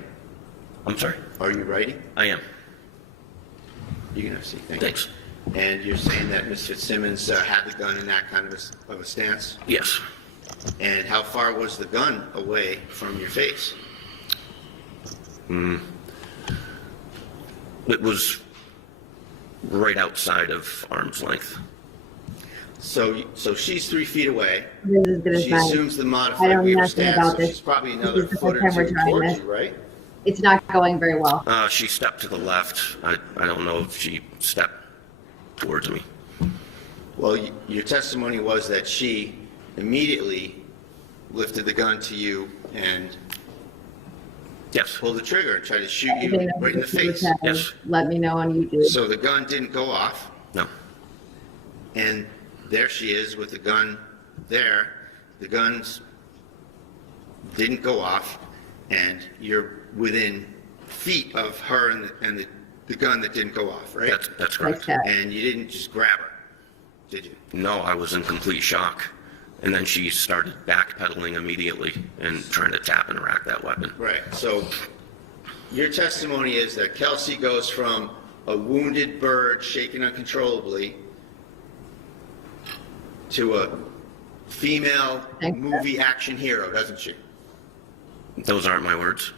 I'm sorry. Are you righty? I am. You can have a seat, thank you. Thanks. And you're saying that Ms. Fitzsimmons had the gun in that kind of a stance? Yes. And how far was the gun away from your face? It was right outside of arm's length. So she's 3 feet away. This is good as She mine. assumes the I modified know Weaver nothing stance, about so this. she's probably This another is the foot or first time we're two trying towards this. you, right? It's not going very well. She stepped to the left. I don't know if she stepped towards me. Well, your testimony was that she immediately lifted the gun to you and Yes. pulled the trigger and tried to shoot I you think right in the the super face. chat Yes. is, let me know on YouTube. So the gun didn't go off, No. and there she is with the gun there. The guns didn't go off, and you're within feet of her and the gun that didn't go off, right? That's Nice correct. chat. And you didn't just grab her, did you? No, I was in complete shock. And then she started backpedaling immediately and trying to tap and rack that weapon. Right. So your testimony is that Kelsey goes from a wounded bird shaking uncontrollably to a female Thanks, movie action hero, doesn't she? Those aren't my words.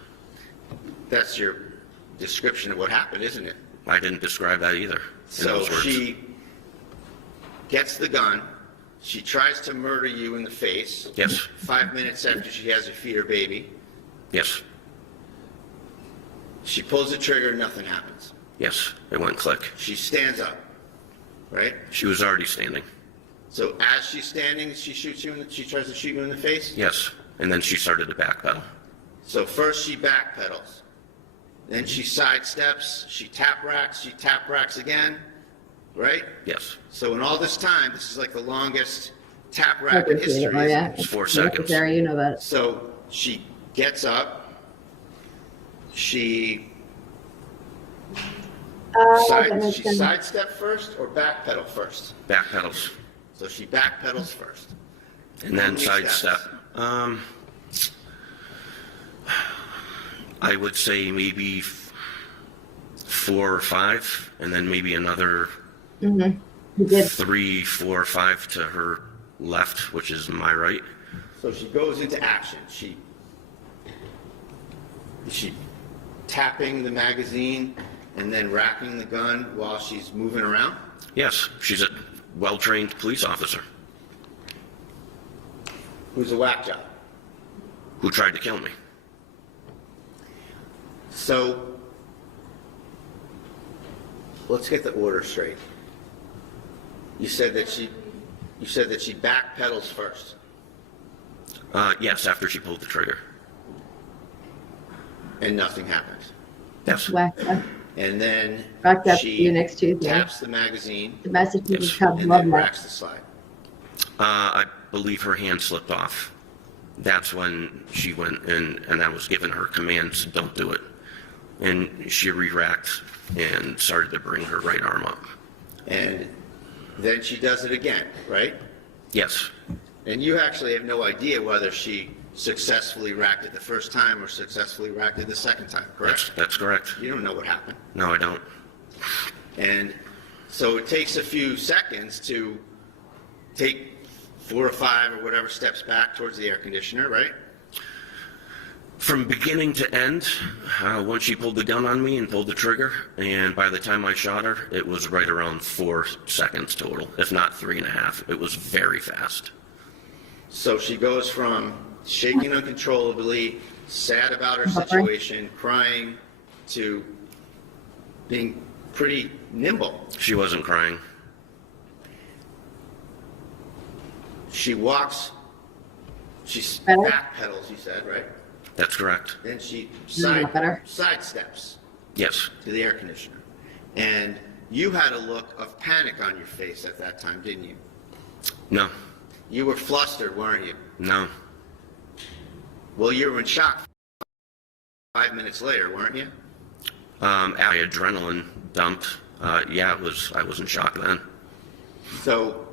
That's your description of what happened, isn't it? I didn't describe that either in So those words. she gets the gun. She tries to murder you in the face. Yes. 5 minutes after she has her feed her baby. Yes. She pulls the trigger, nothing happens. Yes. It went click. She stands up, right? She was already standing. So as she's standing, she shoots you. She tries to shoot you in the face. Yes. And then she started to backpedal. So first she backpedals, then she sidesteps. She tap racks again, right? Yes. So in all this time, this is like the longest tap I rack in appreciate it, history. Maria. It's 4 It's seconds. necessary, you know that. So she gets up, she That makes she sense. sidestep first or backpedal first? Backpedals. So she backpedals first. And then How many sidestep. steps? I would say maybe 4 or 5, and then maybe another You did. 3, 4, 5 to her left, which is my right. So she goes into action. She tapping the magazine and then racking the gun while she's moving around. Yes, she's a well-trained police officer Who's a whack job. who tried to kill me. So let's get the order straight. You said that she backpedals first, Yes, after she pulled the trigger. and nothing happens. Yes. Whack. And then Backed up to she you next Tuesday. taps the magazine The Massachusetts Yes. Cubs and love then that. racks the slide. I believe her hand slipped off. That's when she went in, and I was giving her commands, don't do it. And she re-racked and started to bring her right arm up. And then she does it again, right? Yes. And you actually have no idea whether she successfully racked it the first time or successfully racked it the second time, correct? That's correct. You don't know what happened. No, I don't. And so it takes a few seconds to take 4 or 5 or whatever steps back towards the air conditioner, right? From beginning to end, once she pulled the gun on me and pulled the trigger, and by the time I shot her, it was right around 4 seconds total, if not 3.5. It was very fast. So she goes from shaking uncontrollably, sad about her situation, crying, to being pretty nimble. She wasn't crying. She walks, she Better? backpedals, you said, right? That's correct. Then she Not better. sidesteps Yes. to the air conditioner. And you had a look of panic on your face at that time, didn't you? No. You were flustered, weren't you? No. Well, you were in shock 5 minutes later, weren't you? My adrenaline dumped. Yeah, I was in shock then. So,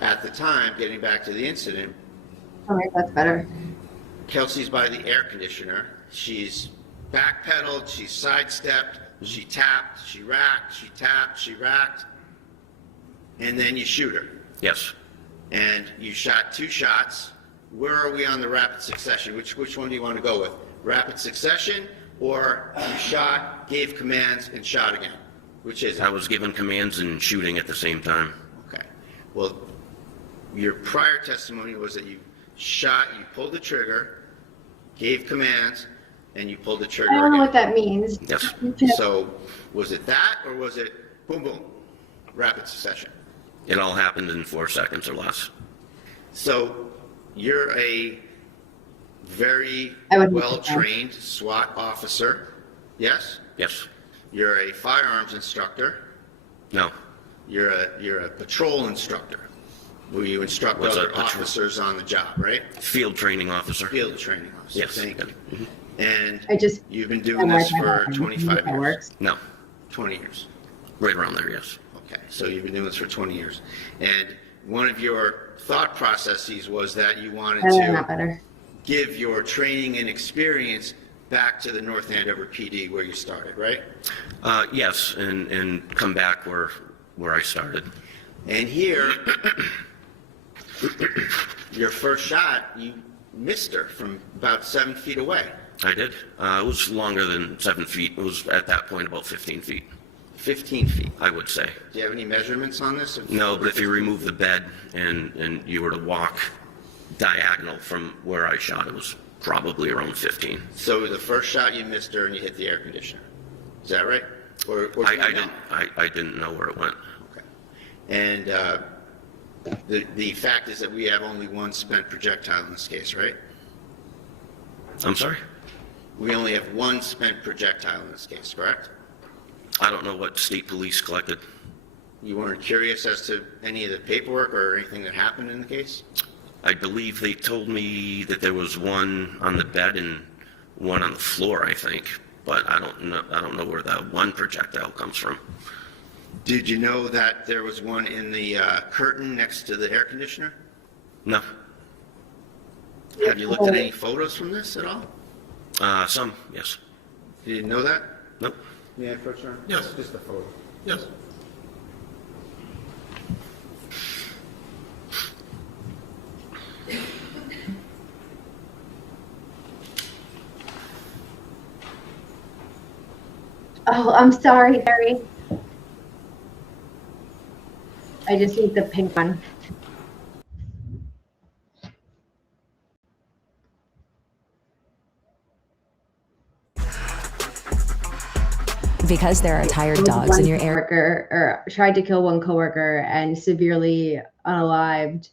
at the time, getting back to the incident, All right, that's better. Kelsey's by the air conditioner. She's backpedaled, she's sidestepped, she tapped, she racked, she tapped, she racked, and then you shoot her. Yes. And you shot 2 shots. Where are we on the rapid succession? Which one do you want to go with? Rapid succession, or you shot, gave commands, and shot again? Which is it? I was given commands and shooting at the same time. Okay. Well, your prior testimony was that you shot, you pulled the trigger, gave commands, and you pulled the trigger I don't know again. what that means. Yes. So, was it that, or was it boom, boom, rapid succession? It all happened in 4 seconds or less. So, you're a very I would well-trained SWAT officer, yes? Yes. You're a firearms instructor. No. You're a patrol instructor, where you instruct What's a other patrol? officers on the job, right? Field training officer. Field training officer. Yes. Thank you. Mhm. And I just- you've been doing this for 25 That years. works. No. 20 years. Right around there, yes. Okay, so you've been doing this for 20 years. And one of your thought processes was that you wanted Not to better. give your training and experience back to the North Andover PD where you started, right? Yes, and come back where I started. And here, your first shot, you missed her from about 7 feet away. I did. It was longer than 7 feet. It was at that point about 15 feet, 15 feet. I would say. Do you have any measurements on this? No, but if you remove the bed and you were to walk diagonal from where I shot, it was probably around 15. So the first shot you missed her and you hit the air conditioner. Is that right? Or do you know? I didn't know where it went. Okay. And the fact is that we have only one spent projectile in this case, right? I'm sorry? We only have one spent projectile in this case, correct? I don't know what state police collected. You weren't curious as to any of the paperwork or anything that happened in the case? I believe they told me that there was one on the bed and one on the floor, I think. But I don't know where that one projectile comes from. Did you know that there was one in the curtain next to the air conditioner? No. Have you looked at any photos from this at all? Some, yes. You didn't know that? Nope. May I approach her? Yes. Just a photo. Yes. Oh, I'm sorry, Barry. I just need the pink one. Because there are tired dogs in your area. Or tried to kill one coworker and severely unalived.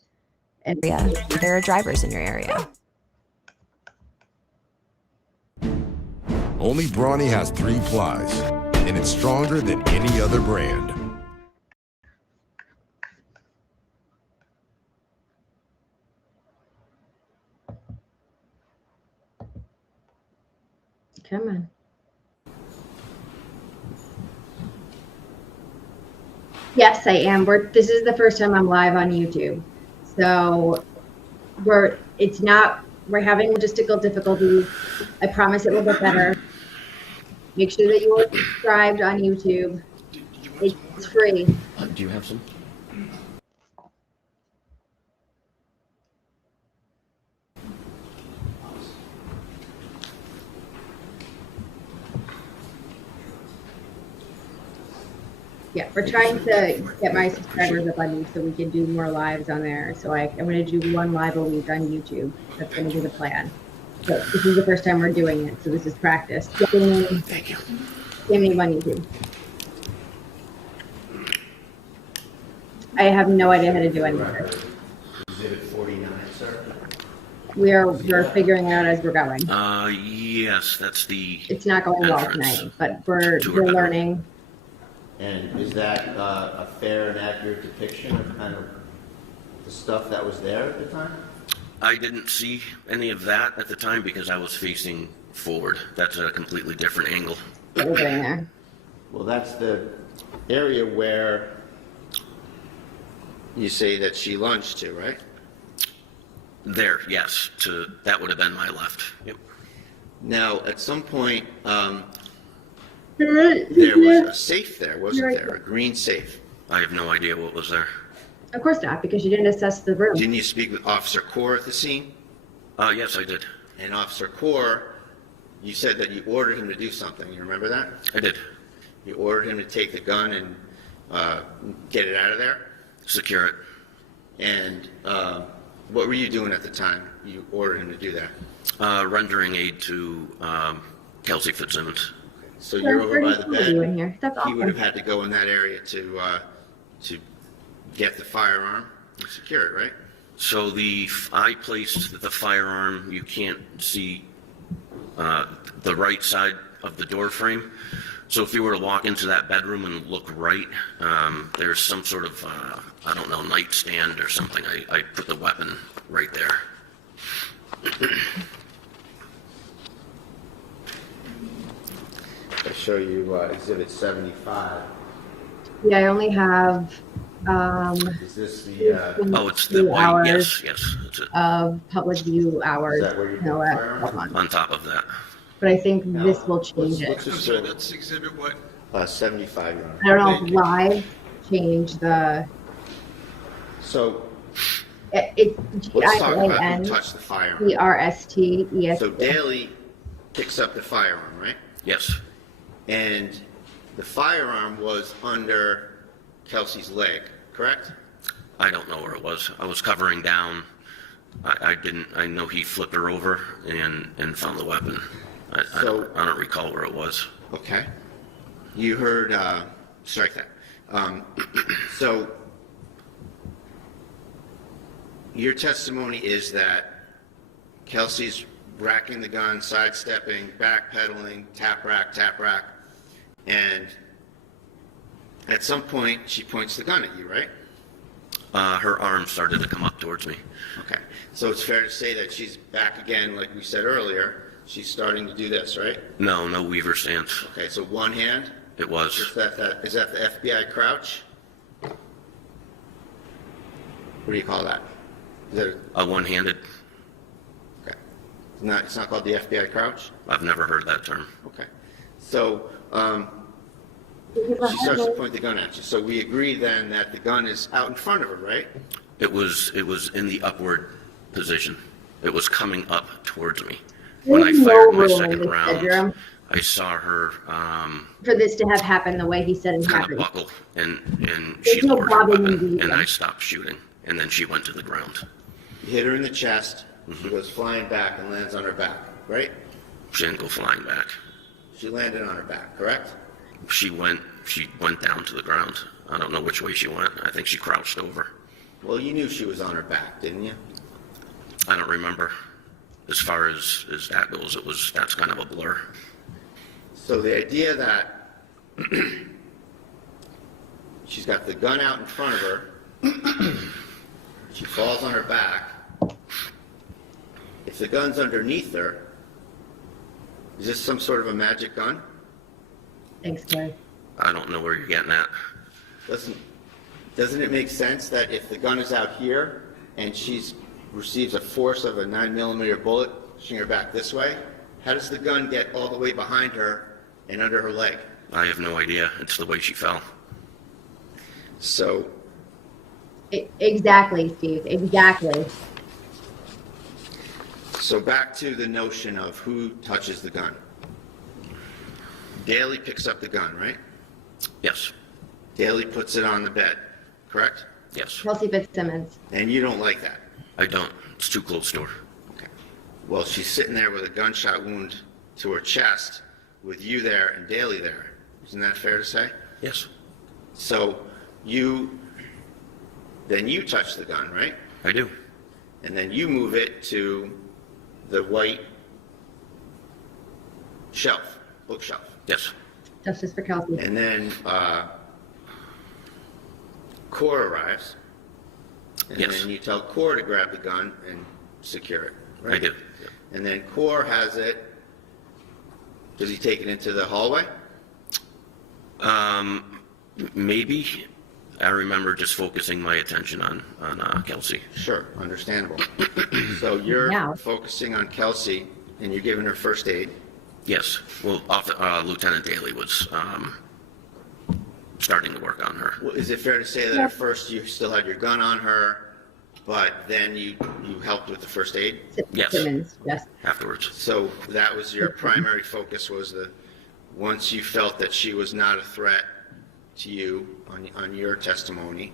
And There are drivers in your area. Only Brawny has 3 plies, and it's stronger than any other brand. come on. Yes, I am. This is the first time I'm live on YouTube. So we're having logistical difficulties. I promise it will get better. Make sure that you are subscribed on YouTube. It's free. Do you have some? Yeah, we're trying to get my subscribers up on YouTube so we can do more lives on there. So I'm going to do 1 live a week on YouTube. That's going to be the plan. So this is the first time we're doing it, so this is practice. Thank you. Getting on YouTube. I have no idea how to do any of this. Exhibit 49, sir. We're figuring it out as we're going. Yes, that's the. It's not going well entrance tonight, but we're to her bedroom. learning. And is that a fair and accurate depiction of kind of the stuff that was there at the time? I didn't see any of that at the time because I was facing forward. That's a completely different angle. What we're doing there. Well, that's the area where you say that she lunged to, right? There, yes. That would have been my left. Yep. Now, at some point, there was a safe there, wasn't there? A green safe. I have no idea what was there. Of course not, because you didn't assess the room. Didn't you speak with Officer Core at the scene? Yes, I did. And Officer Core, you said that you ordered him to do something. You remember that? I did. You ordered him to take the gun and get it out of there? Secure it. And what were you doing at the time you ordered him to do that? Rendering aid to Kelsey Fitzsimmons. So you're over by the bed. You in here. That's He awesome. would have had to go in that area to get the firearm and secure it, right? So I placed the firearm. You can't see the right side of the door frame. So if you were to walk into that bedroom and look right, there's some sort of, I don't know, nightstand or something. I put the weapon right there. I show you Exhibit 75. Yeah, I only have Is this the? Oh, it's the 2 white. hours Yes, it's of public view hours. Is that where you No, put the firearm? on top of that. but I think this will change I'm it. sorry, that's exhibit what? 75, Your Honor. I don't know Thank if you. live change the. So It's let's talk about who GIAN touched the firearm. PRSTES. So Daly picks up the firearm, right? Yes. And the firearm was under Kelsey's leg, correct? I don't know where it was. I was covering down. I know he flipped her over and found the weapon. I don't recall where it was. Okay. You heard, strike that. So your testimony is that Kelsey's racking the gun, sidestepping, backpedaling, tap rack, and at some point she points the gun at you, right? Her arm started to come up towards me. Okay. So it's fair to say that she's back again, like we said earlier. She's starting to do this, right? No Weaver stance. Okay, so one hand. It was. Is that the FBI crouch? What do you call that? Is that One-handed. okay? It's not called the FBI crouch? I've never heard that term. Okay. So she starts to point the gun at you. So we agree then that the gun is out in front of her, right? It was in the upward position. It was coming up towards me. When I There's fired no my room in second this round, bedroom I saw her for this to have happened the way he said it kind of happened. buckle, and There's she no lowered her bobbing weapon, and and I weaving. stopped shooting, and then she went to the ground. You hit her in the chest. She goes flying back and lands on her back, right? She didn't go flying back. She landed on her back, correct? She went down to the ground. I don't know which way she went. I think she crouched over. Well, you knew she was on her back, didn't you? I don't remember. As far as that goes, that's kind of a blur. So the idea that she's got the gun out in front of her, she falls on her back. If the gun's underneath her, is this some sort of a magic gun? Thanks, Clay. I don't know where you're getting at. Doesn't it make sense that if the gun is out here and she receives a force of a 9mm bullet pushing her back this way, how does the gun get all the way behind her and under her leg? I have no idea. It's the way she fell. So Exactly, Steve. Exactly. So back to the notion of who touches the gun. Daly picks up the gun, right? Yes. Daly puts it on the bed, correct? Yes. Kelsey Fitzsimmons. And you don't like that? I don't. It's too close to her. Okay. Well, she's sitting there with a gunshot wound to her chest with you there and Daly there. Isn't that fair to say? Yes. So then you touch the gun, right? I do. And then you move it to the white shelf, bookshelf. Yes. Justice for Kelsey. And then Core arrives. And Yes. then you tell Core to grab the gun and secure it, right? I do. And then Core has it. Does he take it into the hallway? Maybe. I remember just focusing my attention on Kelsey. Sure, understandable. So you're Yeah. focusing on Kelsey and you're giving her first aid. Yes. Well, Lieutenant Daly was starting to work on her. Well, is it fair to say that at first you still had your gun on her, but then you helped with the first aid? Yes. Fitzsimmons, yes. Afterwards. So that was your primary focus, was once you felt that she was not a threat to you on your testimony,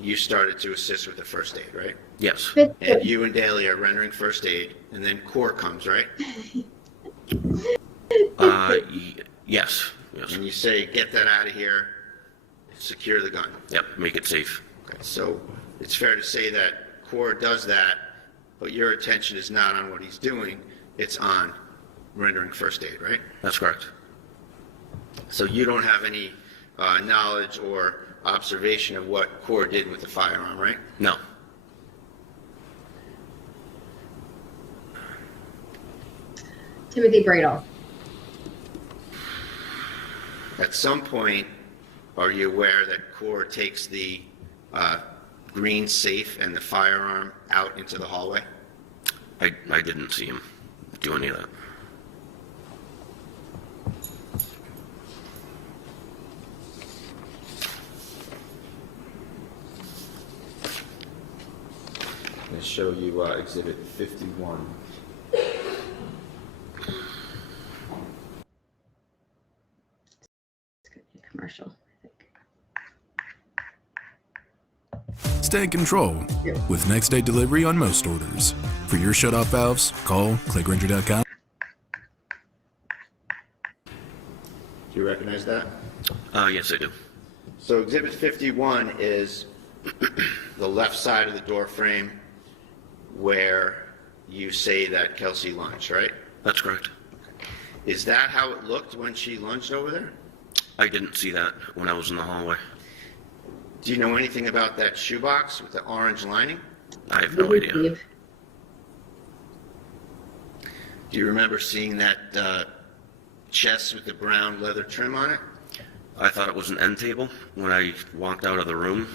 you started to assist with the first aid, right? Yes. And you and Daly are rendering first aid, and then Core comes, right? Yes. Yes. And you say, get that out of here, secure the gun. Yep. Make it safe. Okay, so it's fair to say that Core does that, but your attention is not on what he's doing, it's on rendering first aid, right? That's correct. So you don't have any knowledge or observation of what Core did with the firearm, right? No. Timothy Bradle. At some point, are you aware that Core takes the green safe and the firearm out into the hallway? I didn't see him do any of that. I'm going to show you Exhibit 51. Commercial. Stay in control with next day delivery on most orders. For your shut-off valves, call clickRanger.com. Do you recognize that? Yes, I do. So Exhibit 51 is the left side of the door frame where you say that Kelsey lunged, right? That's correct. Is that how it looked when she lunged over there? I didn't see that when I was in the hallway. Do you know anything about that shoebox with the orange lining? I have no idea. Do you remember seeing that chest with the brown leather trim on it? I thought it was an end table when I walked out of the room.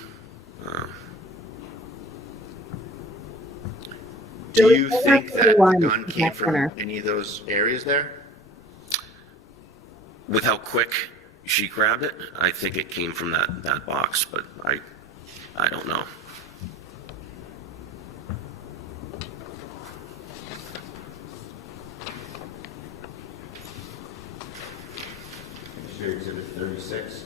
Do you think that the gun came from any of those areas there? With how quick she grabbed it, I think it came from that box, but I don't know. Exhibit 36.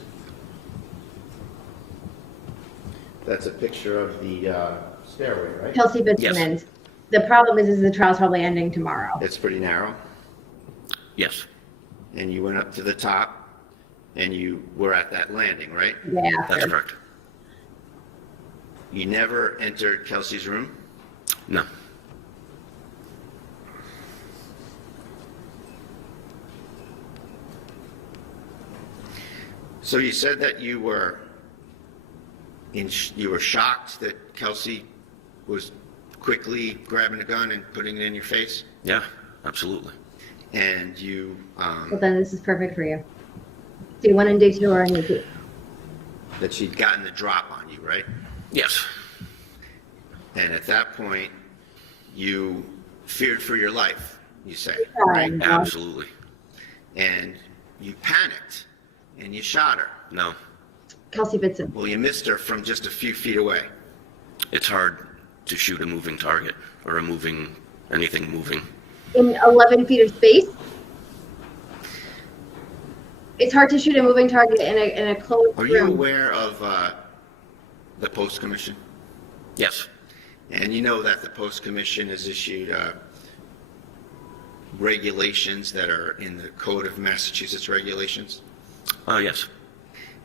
That's a picture of the stairway, right? Kelsey Fitzsimmons. The problem is the trial's probably ending tomorrow. It's pretty narrow. Yes. And you went up to the top, and you were at that landing, right? Yeah. That's correct. You never entered Kelsey's room? No. So you said that you were shocked that Kelsey was quickly grabbing a gun and putting it in your face? Yeah, absolutely. And you... Well, then this is perfect for you. Do one and do two or any two? That she'd gotten the drop on you, right? Yes. And at that point, you feared for your life, you say, Yeah, right? Absolutely. And you panicked, and you shot her. No. Kelsey Fitzsimmons. Well, you missed her from just a few feet away. It's hard to shoot a moving target or anything moving. In 11 feet of space? It's hard to shoot a moving target in a closed Are you room. aware of the Post Commission? Yes. And you know that the Post Commission has issued regulations that are in the Code of Massachusetts Regulations? Yes.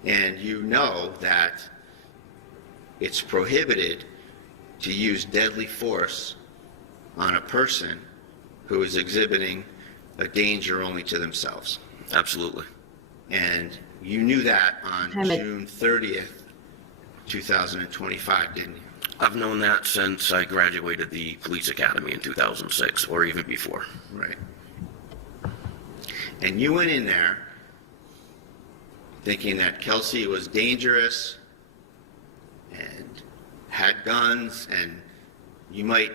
And you know that it's prohibited to use deadly force on a person who is exhibiting a danger only to themselves. Absolutely. And you knew that on Damn it. June 30th, 2025, didn't you? I've known that since I graduated the police academy in 2006, or even before. Right. And you went in there thinking that Kelsey was dangerous and had guns and you might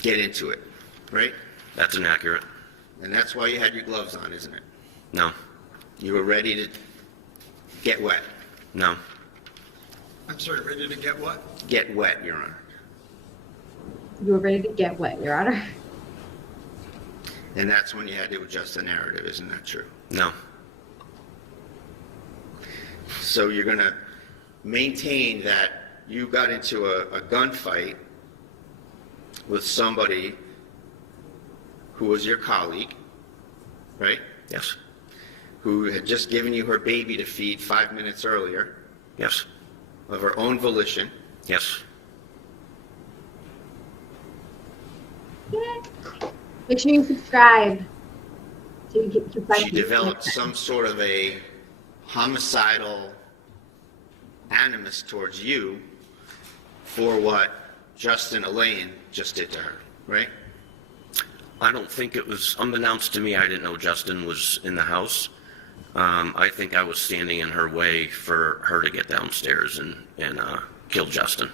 get into it, right? That's inaccurate. And that's why you had your gloves on, isn't it? No. You were ready to get wet. No. I'm sorry, ready to get what? Get wet, Your Honor. You were ready to get wet, Your Honor. And that's when you had to adjust the narrative, isn't that true? No. So you're going to maintain that you got into a gunfight with somebody who was your colleague, right? Yes. Who had just given you her baby to feed 5 minutes earlier Yes. of her own volition. Yes. Make sure you subscribe. So you can find She developed some sort of a homicidal animus towards you for what Justin Elaine just did to her, right? I don't think it was unbeknownst to me. I didn't know Justin was in the house. I think I was standing in her way for her to get downstairs and kill Justin.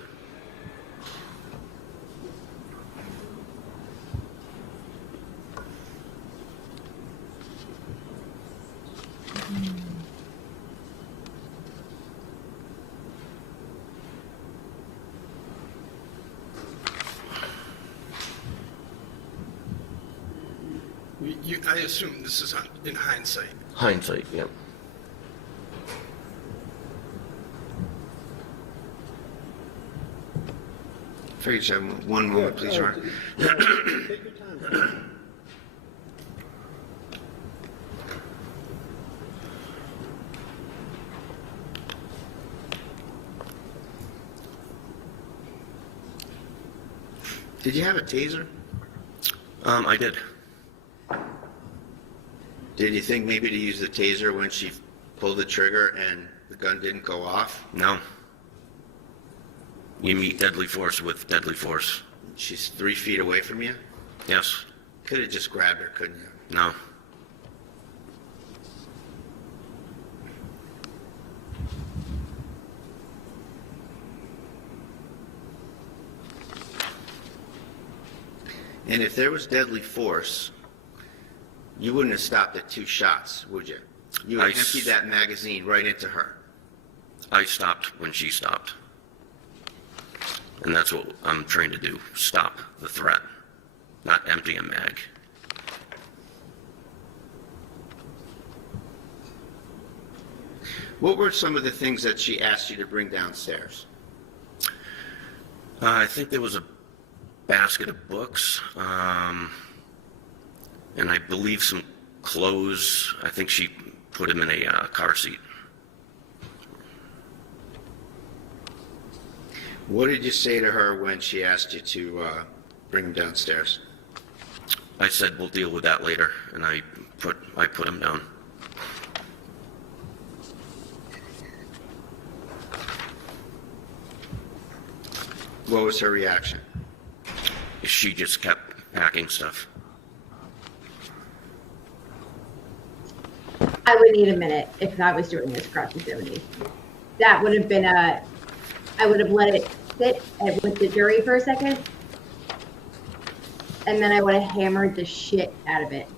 I assume this is in hindsight. Hindsight, yeah. If you just have one moment, please, Your Honor. Take your time. Did you have a taser? I did. Did you think maybe to use the taser when she pulled the trigger and the gun didn't go off? No. You meet deadly force with deadly force. She's 3 feet away from you? Yes. Could have just grabbed her, couldn't you? No. And if there was deadly force, you wouldn't have stopped at 2 shots, would you? You would have emptied that magazine right into her. I stopped when she stopped. And that's what I'm trying to do. Stop the threat. Not empty a mag. What were some of the things that she asked you to bring downstairs? I think there was a basket of books, and I believe some clothes. I think she put him in a car seat. What did you say to her when she asked you to bring him downstairs? I said, we'll deal with that later, and I put him down. What was her reaction? She just kept packing stuff. I would need a minute if I was doing this across the 70s. That would have been I would have let it sit with the jury for a second, and then I would have hammered the shit out of it.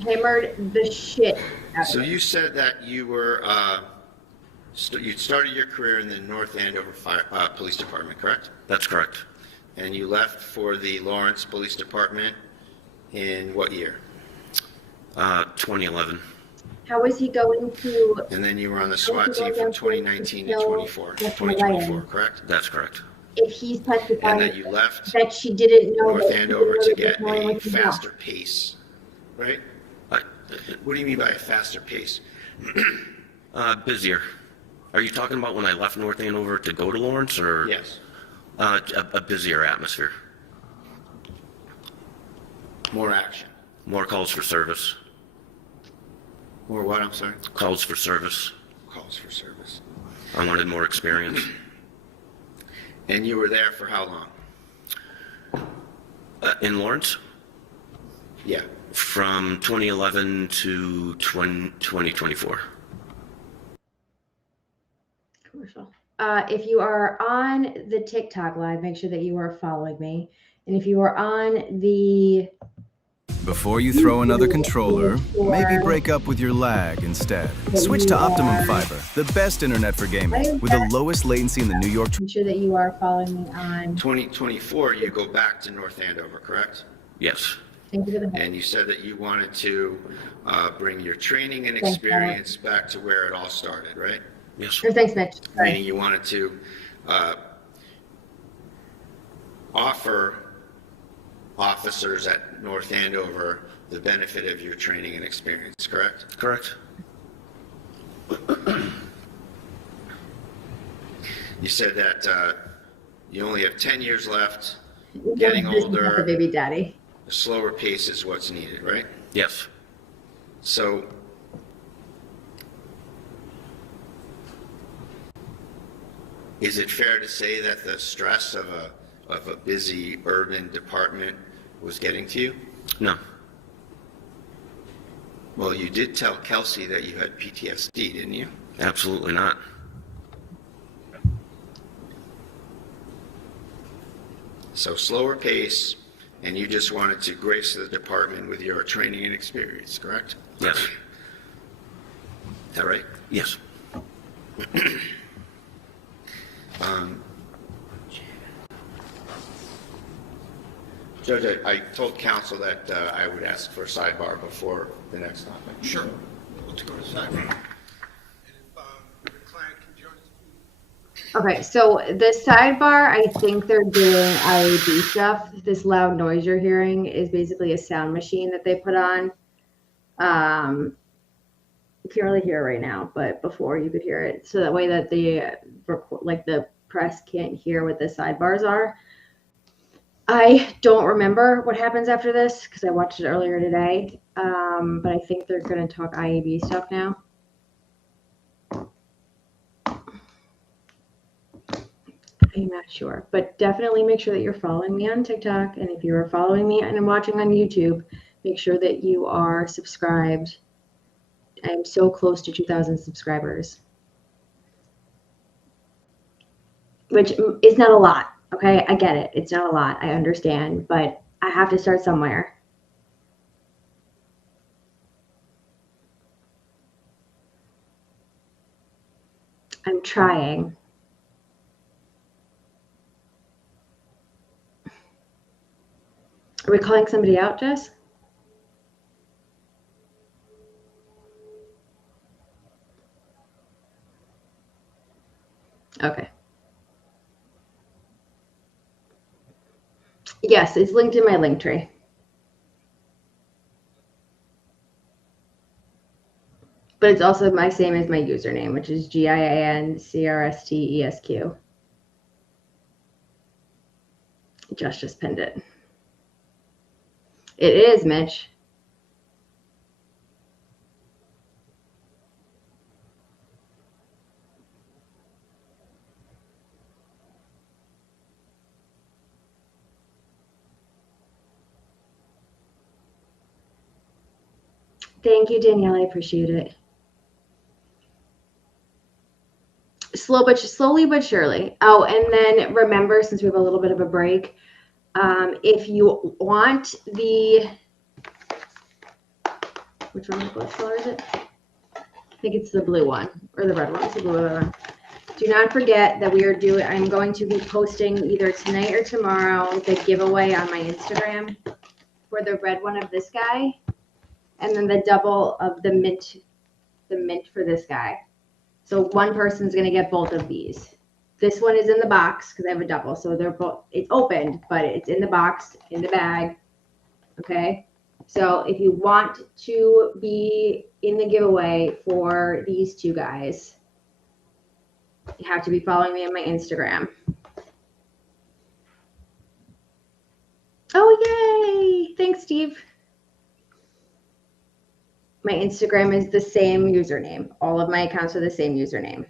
hammered the shit out So of me. you said that you were, you started your career in the North Andover Police Department, correct? That's correct. And you left for the Lawrence Police Department in what year? 2011. How is he going to? And then you were on the SWAT team from 2019 to 2024, correct? That's correct. If he's testifying And that you left that she didn't know North that she Andover didn't to know get that a was going on. faster pace, right? What do you mean by a faster pace? Busier. Are you talking about when I left North Andover to go to Lawrence, or? Yes. A busier atmosphere. More action. More calls for service. More what, I'm sorry? Calls for service. Calls for service. I wanted more experience. And you were there for how long? In Lawrence? Yeah. From 2011 to 2024. Commercial. If you are on the TikTok live, make sure that you are following me. And if you are on the Before you throw another controller, maybe break up with your lag instead. Switch to Optimum Fiber, the best internet for gaming, with the lowest latency in the New York. Make sure that you are following me on 2024, you go back to North Andover, correct? Yes. Thank you for the And you said that you wanted to bring your training and experience back to where it all started, right? Yes. Thanks, Mitch. Sorry. Meaning you wanted to offer officers at North Andover the benefit of your training and experience, correct? Correct. You said that you only have 10 years left, getting This is not the older, baby daddy. a slower pace is what's needed, right? Yes. So is it fair to say that the stress of a busy urban department was getting to you? No. Well, you did tell Kelsey that you had PTSD, didn't you? Absolutely not. So slower pace, and you just wanted to grace the department with your training and experience, correct? Yes. Is that right? Yes. Judge, I told counsel that I would ask for a sidebar before the next topic. Sure. Let's go to sidebar. And if the client can join us. Okay, so the sidebar, I think they're doing IAB stuff. This loud noise you're hearing is basically a sound machine that they put on. You can't really hear it right now, but before you could hear it. So that way that the press can't hear what the sidebars are. I don't remember what happens after this because I watched it earlier today. But I think they're going to talk IAB stuff now. I'm not sure, but definitely make sure that you're following me on TikTok. And if you are following me and watching on YouTube, make sure that you are subscribed. I'm so close to 2,000 subscribers, which is not a lot. Okay, I get it. It's not a lot. I understand, but I have to start somewhere. I'm trying. Are we calling somebody out, Jess? Okay. Yes, it's linked in my link tree. But it's also my same as my username, which is GIANCRSTESQ. Just pinned it. It is, Mitch. Thank you, Danielle. I appreciate it. Slowly but surely. Oh, and then remember, since we have a little bit of a break, if you want the Which one? Which color is it? I think it's the blue one or the red one. It's the blue one. Do not forget that I'm going to be posting either tonight or tomorrow the giveaway on my Instagram for the red one of this guy, and then the double of the mint for this guy. So one person's gonna get both of these. This one is in the box because I have a double, so they're both. It's opened, but it's in the box, in the bag. Okay. So if you want to be in the giveaway for these two guys, you have to be following me on my Instagram. Oh, yay! Thanks, Steve. My Instagram is the same username. All of my accounts are the same username.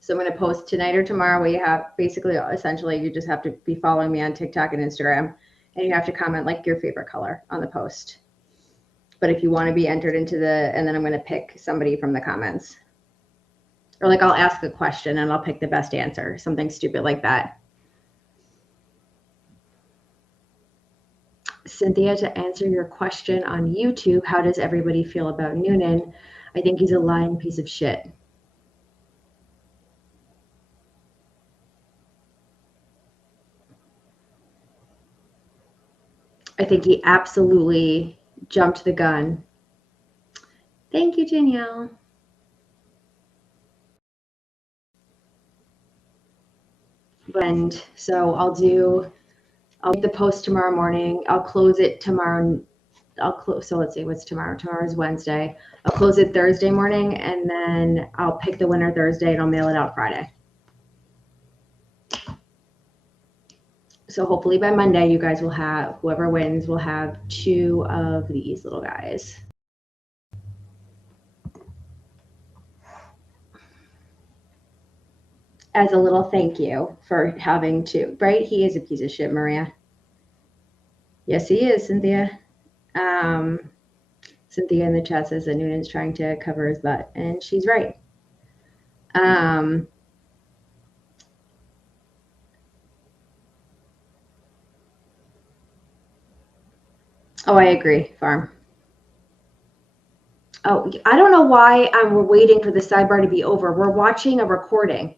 So I'm going to post tonight or tomorrow where you have essentially, you just have to be following me on TikTok and Instagram, and you have to comment like your favorite color on the post. But if you want to be entered into and then I'm going to pick somebody from the comments. Or like I'll ask a question and I'll pick the best answer, something stupid like that. Cynthia, to answer your question on YouTube, how does everybody feel about Noonan? I think he's a lying piece of shit. I think he absolutely jumped the gun. Thank you, Danielle. And so I'll make the post tomorrow morning. I'll close it tomorrow. So let's see, what's tomorrow? Tomorrow is Wednesday. I'll close it Thursday morning, and then I'll pick the winner Thursday, and I'll mail it out Friday. So hopefully by Monday, you guys will have, whoever wins will have 2 of these little guys. As a little thank you for having 2, right? He is a piece of shit, Maria. Yes, he is, Cynthia. Cynthia in the chat says that Noonan's trying to cover his butt, and she's right. Oh, I agree, Farm. Oh, I don't know why we're waiting for the sidebar to be over. We're watching a recording.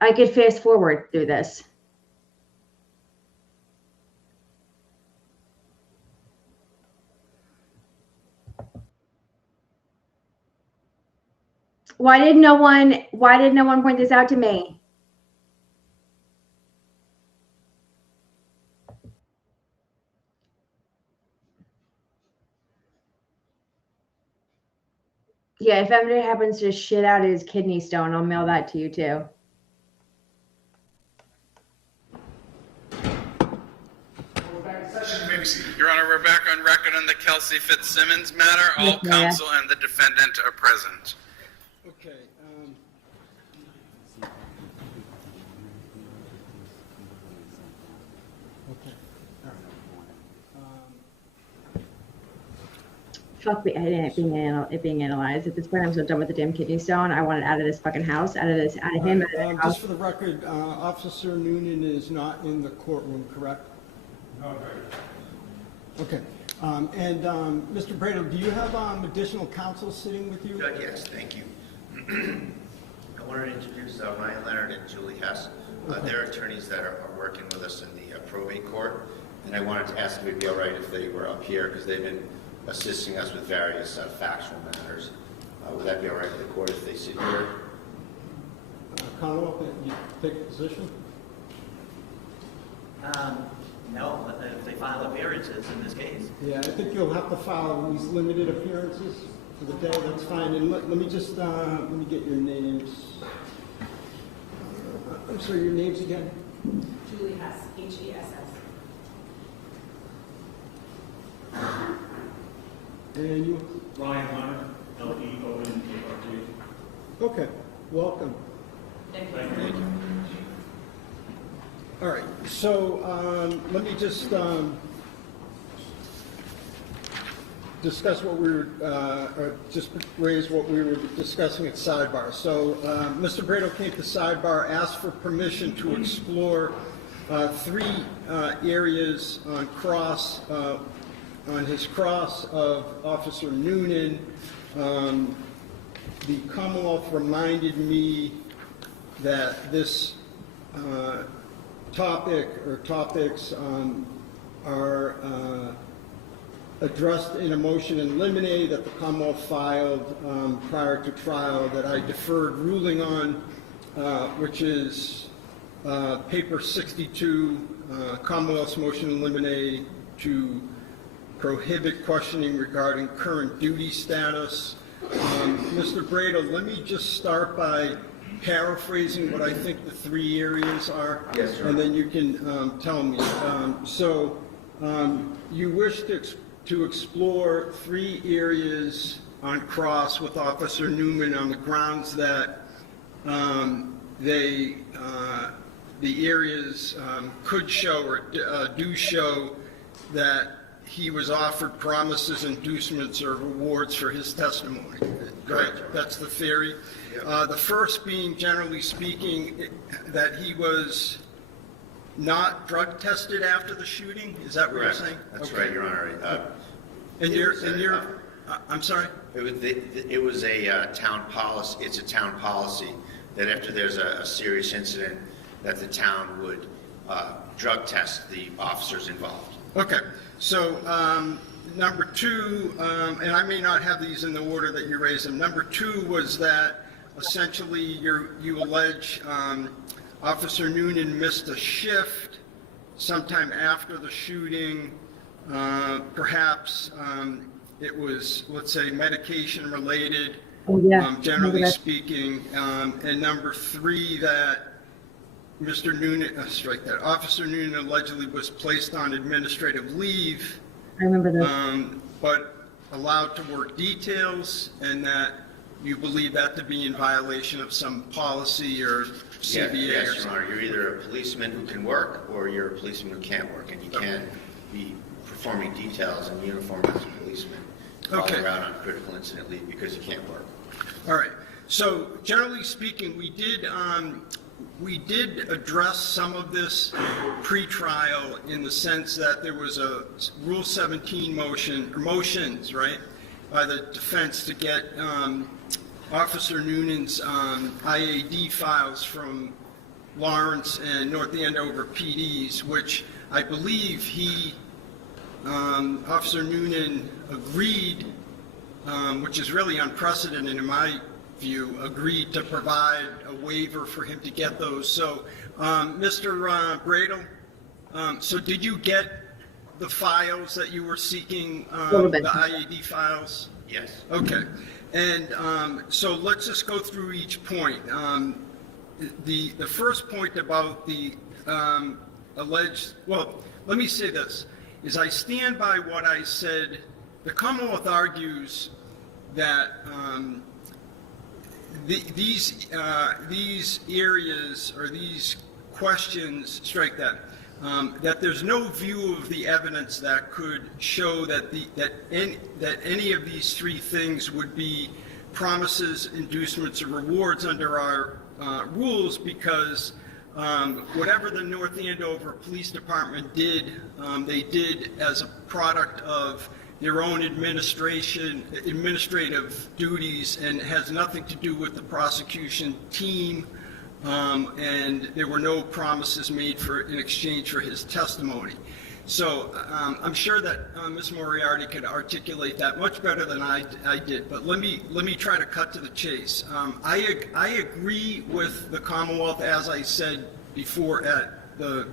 I could fast forward through this. Why did no one point this out to me? Yeah, if Emily happens to shit out his kidney stone, I'll mail that to you too. Your Honor, we're back on record on the Kelsey Fitzsimmons matter. All counsel and the defendant are present. Okay. Fuck me, it being analyzed. At this point, I'm so done with the damn kidney stone. I want it out of this fucking house, out of him, out of the house. Just for the record, Officer Noonan is not in the courtroom, correct? No. Okay. And Mr. Brado, do you have additional counsel sitting with you? Judge, yes, thank you. I wanted to introduce Ryan Leonard and Julie Hess. They're attorneys that are working with us in the probate court, and I wanted to ask if it would be all right if they were up here because they've been assisting us with various factual matters. Would that be all right with the court if they sit here? Conwell, you take a position? No, but if they file appearances in this case. Yeah, I think you'll have to file these limited appearances for the day. That's fine. And let me just let me get your names. I'm sorry, your names again. Julie Hess, Hess. And you? Ryan Hunter, Leonard. Okay, welcome. Thank you. All right, so let me just discuss what we were, or just raise what we were discussing at sidebar. So Mr. Brado came to sidebar, asked for permission to explore three areas on his cross of Officer Noonan. The Commonwealth reminded me that this topic or topics are addressed in a motion in limine that the Commonwealth filed prior to trial that I deferred ruling on, which is paper 62, Commonwealth's motion in limine to prohibit questioning regarding current duty status. Mr. Bradel, let me just start by paraphrasing what I think the three areas are. Yes, sir. And then you can tell me. You wish to explore three areas on cross with Officer Newman on the grounds that the areas could show or do show that he was offered promises, inducements, or rewards for his testimony. Right? That's the theory. The first being, generally speaking, that he was not drug tested after the shooting. Is that what you're saying? That's right, Your Honor. I'm sorry? It was a town policy. It's a town policy that after there's a serious incident, that the town would drug test the officers involved. Okay. So number two, and I may not have these in the order that you raised them. Number two was that essentially you allege Officer Noonan missed a shift sometime after the shooting. Perhaps it was, let's say, medication related, generally speaking. And number three, that Mr. Noonan, Officer Noonan allegedly was placed on administrative leave. I remember that. But allowed to work details, and that you believe that to be in violation of some policy or CBA Yes, or Your something. Honor. You're either a policeman who can work or you're a policeman who can't work, and you can't be performing details in uniform as a policeman while you're out on critical incident leave because you can't work. All right. So generally speaking, we did address some of this pre-trial in the sense that there was a Rule 17 motion, or motions, right, by the defense to get Officer Noonan's IAD files from Lawrence and North Andover PDs, which I believe Officer Noonan agreed, which is really unprecedented in my view, agreed to provide a waiver for him to get those. So, Mr. Bradel, so did you get the files that you were seeking, the IAD files? Yes. Okay. And so let's just go through each point. The first point about the alleged, well, let me say this, is I stand by what I said. The Commonwealth argues that these areas or these questions, strike that, that there's no view of the evidence that could show that any of these three things would be promises, inducements, or rewards under our rules, because whatever the North Andover Police Department did, they did as a product of their own administrative duties, and has nothing to do with the prosecution team, and there were no promises made in exchange for his testimony. So I'm sure that Ms. Moriarty could articulate that much better than I did, but let me try to cut to the chase. I agree with the Commonwealth, as I said before at the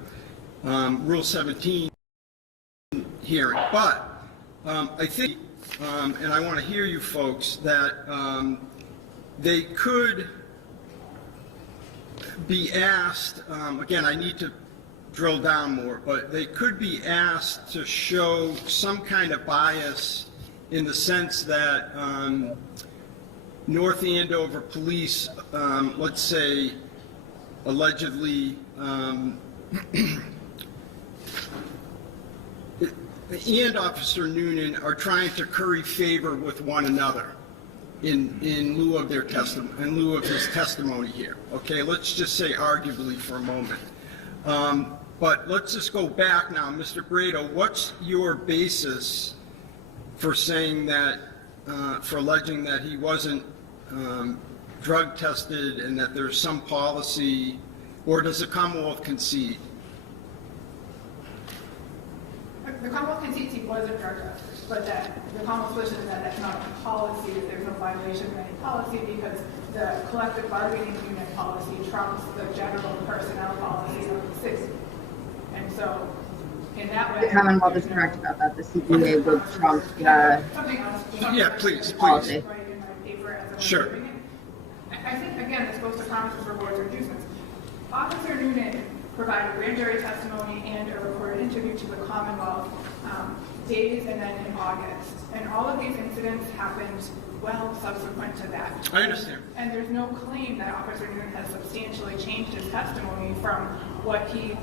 Rule 17 hearing, but I think, and I want to hear you folks, that they could be asked, again, I need to drill down more, but they could be asked to show some kind of bias in the sense that North Andover Police, let's say, allegedly, and Officer Noonan are trying to curry favor with one another in lieu of their testimony, in lieu of his testimony here. Okay, let's just say arguably for a moment. But let's just go back now, Mr. Brado, what's your basis for saying that, for alleging that he wasn't drug tested and that there's some policy, or does the Commonwealth concede? The Commonwealth concedes he was a drug tester, but that the Commonwealth's position is that that's not a policy, that there's no violation of any policy because the collective bargaining unit policy trumps the general personnel policy of the city. And so, in that way, The Commonwealth is correct about that. The CPA would trump the something else. Yeah, please. policy. Right in my paper as I'm Sure. reading it. I think, again, this goes to promises, rewards, or inducements. Officer Noonan provided grand jury testimony and a recorded interview to the Commonwealth days and then in August. And all of these incidents happened well subsequent to that. I understand. And there's no claim that Officer Noonan has substantially changed his testimony from what he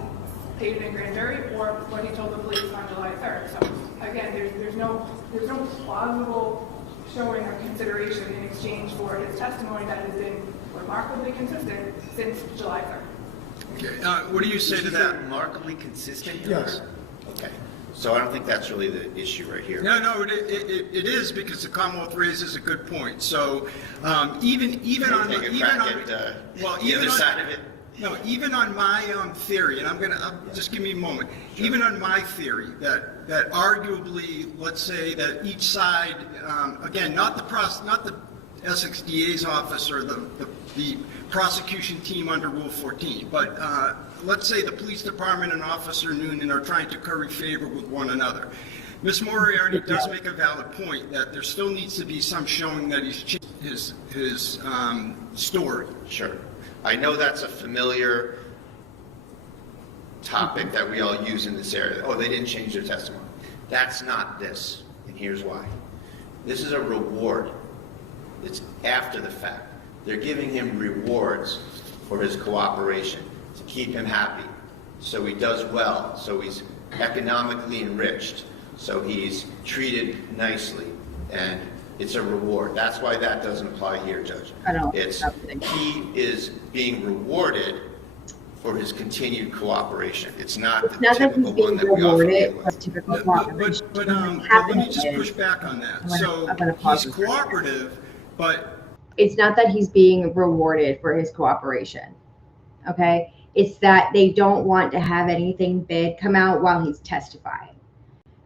stated in grand jury or what he told the police on July 3rd. So again, there's no plausible showing or consideration in exchange for his testimony that has been remarkably consistent since July 3rd. Okay, what do you say to that? Remarkably consistent? Yes. Okay. So I don't think that's really the issue right here. No, it is because the Commonwealth raises a good point. So even on Take a crack at the other side of it. No, even on my theory, and just give me a moment. Sure. Even on my theory that arguably, let's say that each side, again, not the Essex DA's office or the prosecution team under Rule 14, but let's say the police department and Officer Noonan are trying to curry favor with one another. Ms. Moriarty does make a valid point that there still needs to be some showing that he's changed his story. Sure. I know that's a familiar topic that we all use in this area. Oh, they didn't change their testimony. That's not this, and here's why. This is a reward. It's after the fact. They're giving him rewards for his cooperation to keep him happy, so he does well, so he's economically enriched, so he's treated nicely, and it's a reward. That's why that doesn't apply here, Judge. He is being rewarded for his continued cooperation. It's not the typical one that we often deal with. But let me just push back on that. So he's cooperative, but it's not that he's being rewarded for his cooperation. Okay? It's that they don't want to have anything big come out while he's testifying.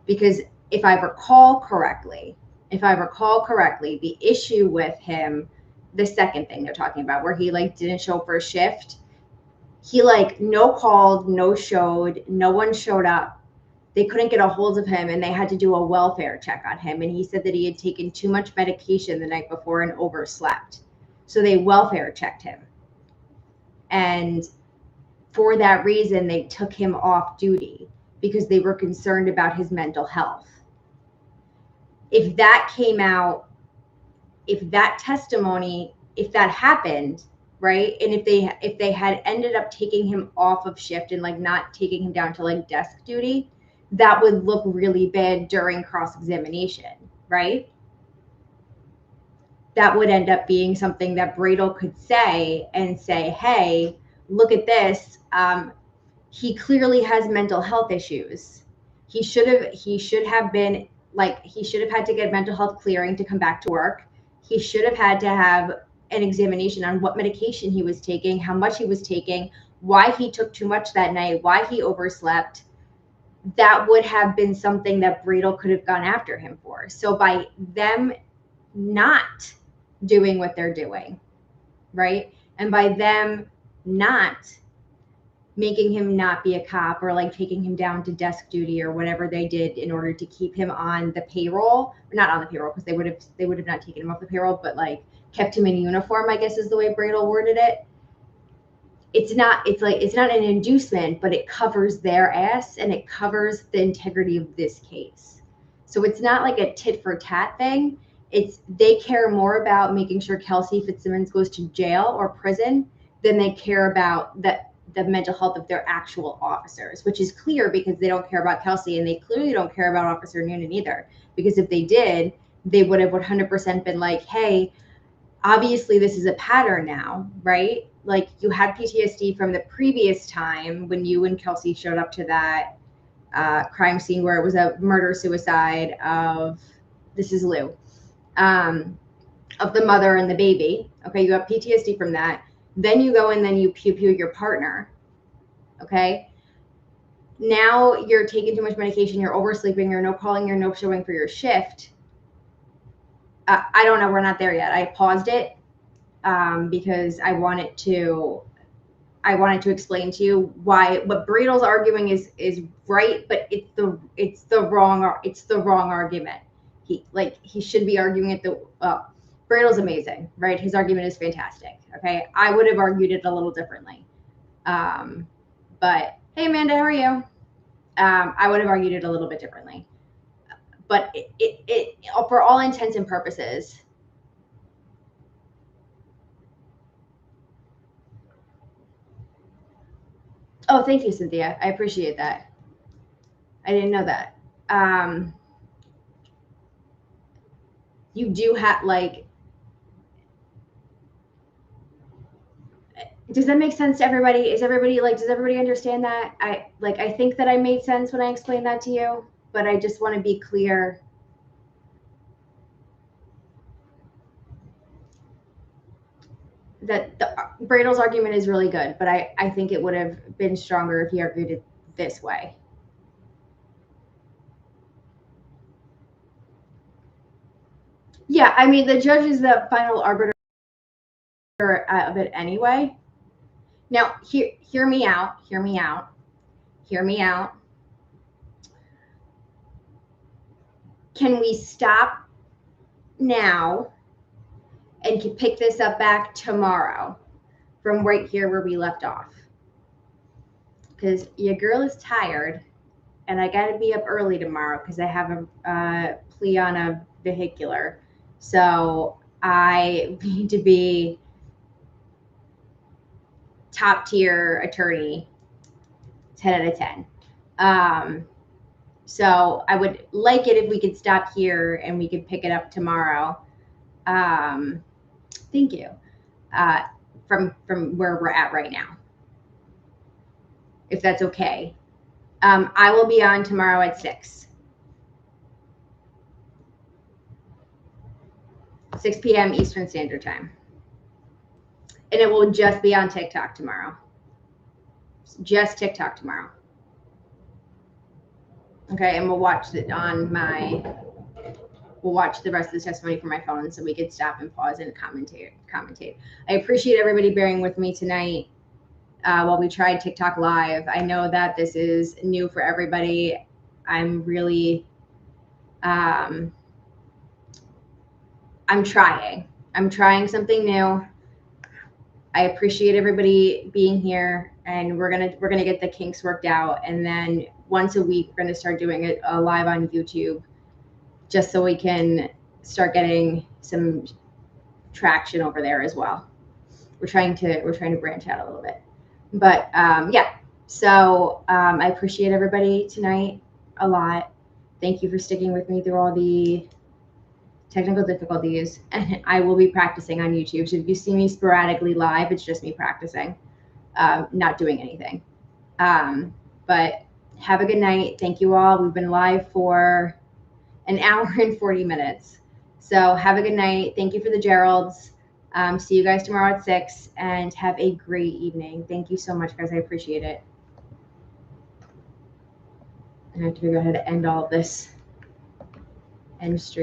Because if I recall correctly, the issue with him, the second thing they're talking about, where he didn't show up for a shift, he no called, no showed, no one showed up. They couldn't get a hold of him and they had to do a welfare check on him. And he said that he had taken too much medication the night before and overslept. So they welfare checked him. And for that reason, they took him off duty because they were concerned about his mental health. If that came out, if that testimony, if that happened, right? And if they had ended up taking him off of shift and not taking him down to desk duty, that would look really bad during cross-examination, right? That would end up being something that Bradel could say, hey, look at this. He clearly has mental health issues. He should have been he should have had to get mental health clearing to come back to work. He should have had to have an examination on what medication he was taking, how much he was taking, why he took too much that night, why he overslept. That would have been something that Bradel could have gone after him for. So by them not doing what they're doing, right? And by them not making him not be a cop or taking him down to desk duty or whatever they did in order to keep him on the payroll, not on the payroll because they would have not taken him off the payroll, but kept him in uniform, I guess is the way Bradel worded it. It's not an inducement, but it covers their ass and it covers the integrity of this case. So it's not like a tit for tat thing. They care more about making sure Kelsey Fitzsimmons goes to jail or prison than they care about the mental health of their actual officers, which is clear because they don't care about Kelsey and they clearly don't care about Officer Noonan either. Because if they did, they would have 100% been hey, obviously this is a pattern now, right? like you had PTSD from the previous time when you and Kelsey showed up to that crime scene where it was a murder-suicide of, this is Lou, of the mother and the baby. Okay, you have PTSD from that. Then you go and then you pew your partner. Okay, now you're taking too much medication, you're oversleeping, you're no calling, you're no showing for your shift. I don't know, we're not there yet. I paused it because I wanted to explain to you why what Bradel's arguing is right, but it's the wrong argument. He should be arguing it Bradel's amazing, right? His argument is fantastic. Okay, I would have argued it a little differently. But hey, Amanda, how are you? I would have argued it a little bit differently. But it for all intents and purposes. Oh, thank you, Cynthia. I appreciate that. I didn't know that. You do have, like, does that make sense to everybody? Does everybody understand that? I think that I made sense when I explained that to you, but I just want to be clear. That Bradel's argument is really good, but I think it would have been stronger if he argued it this way. Yeah, I mean, the judge is the final arbiter of it anyway. Now, hear me out. Can we stop now and can pick this up back tomorrow from right here where we left off? Because your girl is tired and I got to be up early tomorrow because I have a plea on a vehicular. So I need to be top tier attorney, 10 out of 10. So I would like it if we could stop here and we could pick it up tomorrow. Thank you. From where we're at right now, if that's okay. I will be on tomorrow at 6 p.m. Eastern Standard Time. And it will just be on TikTok tomorrow. Just TikTok tomorrow. Okay, and we'll watch it on we'll watch the rest of the testimony from my phone so we could stop and pause and commentate. I appreciate everybody bearing with me tonight while we tried TikTok Live. I know that this is new for everybody. I'm really, I'm trying something new. I appreciate everybody being here, and we're gonna get the kinks worked out, and then once a week we're gonna start doing it live on YouTube, just so we can start getting some traction over there as well. We're trying to branch out a little bit, but yeah. So I appreciate everybody tonight a lot. Thank you for sticking with me through all the technical difficulties, and I will be practicing on YouTube. So if you see me sporadically live, it's just me practicing, not doing anything. But have a good night. Thank you all. We've been live for an hour and 40 minutes. So have a good night. Thank you for the Geralds. See you guys tomorrow at 6, and have a great evening. Thank you so much, guys. I appreciate it. I have to figure out how to end all of this. End stream.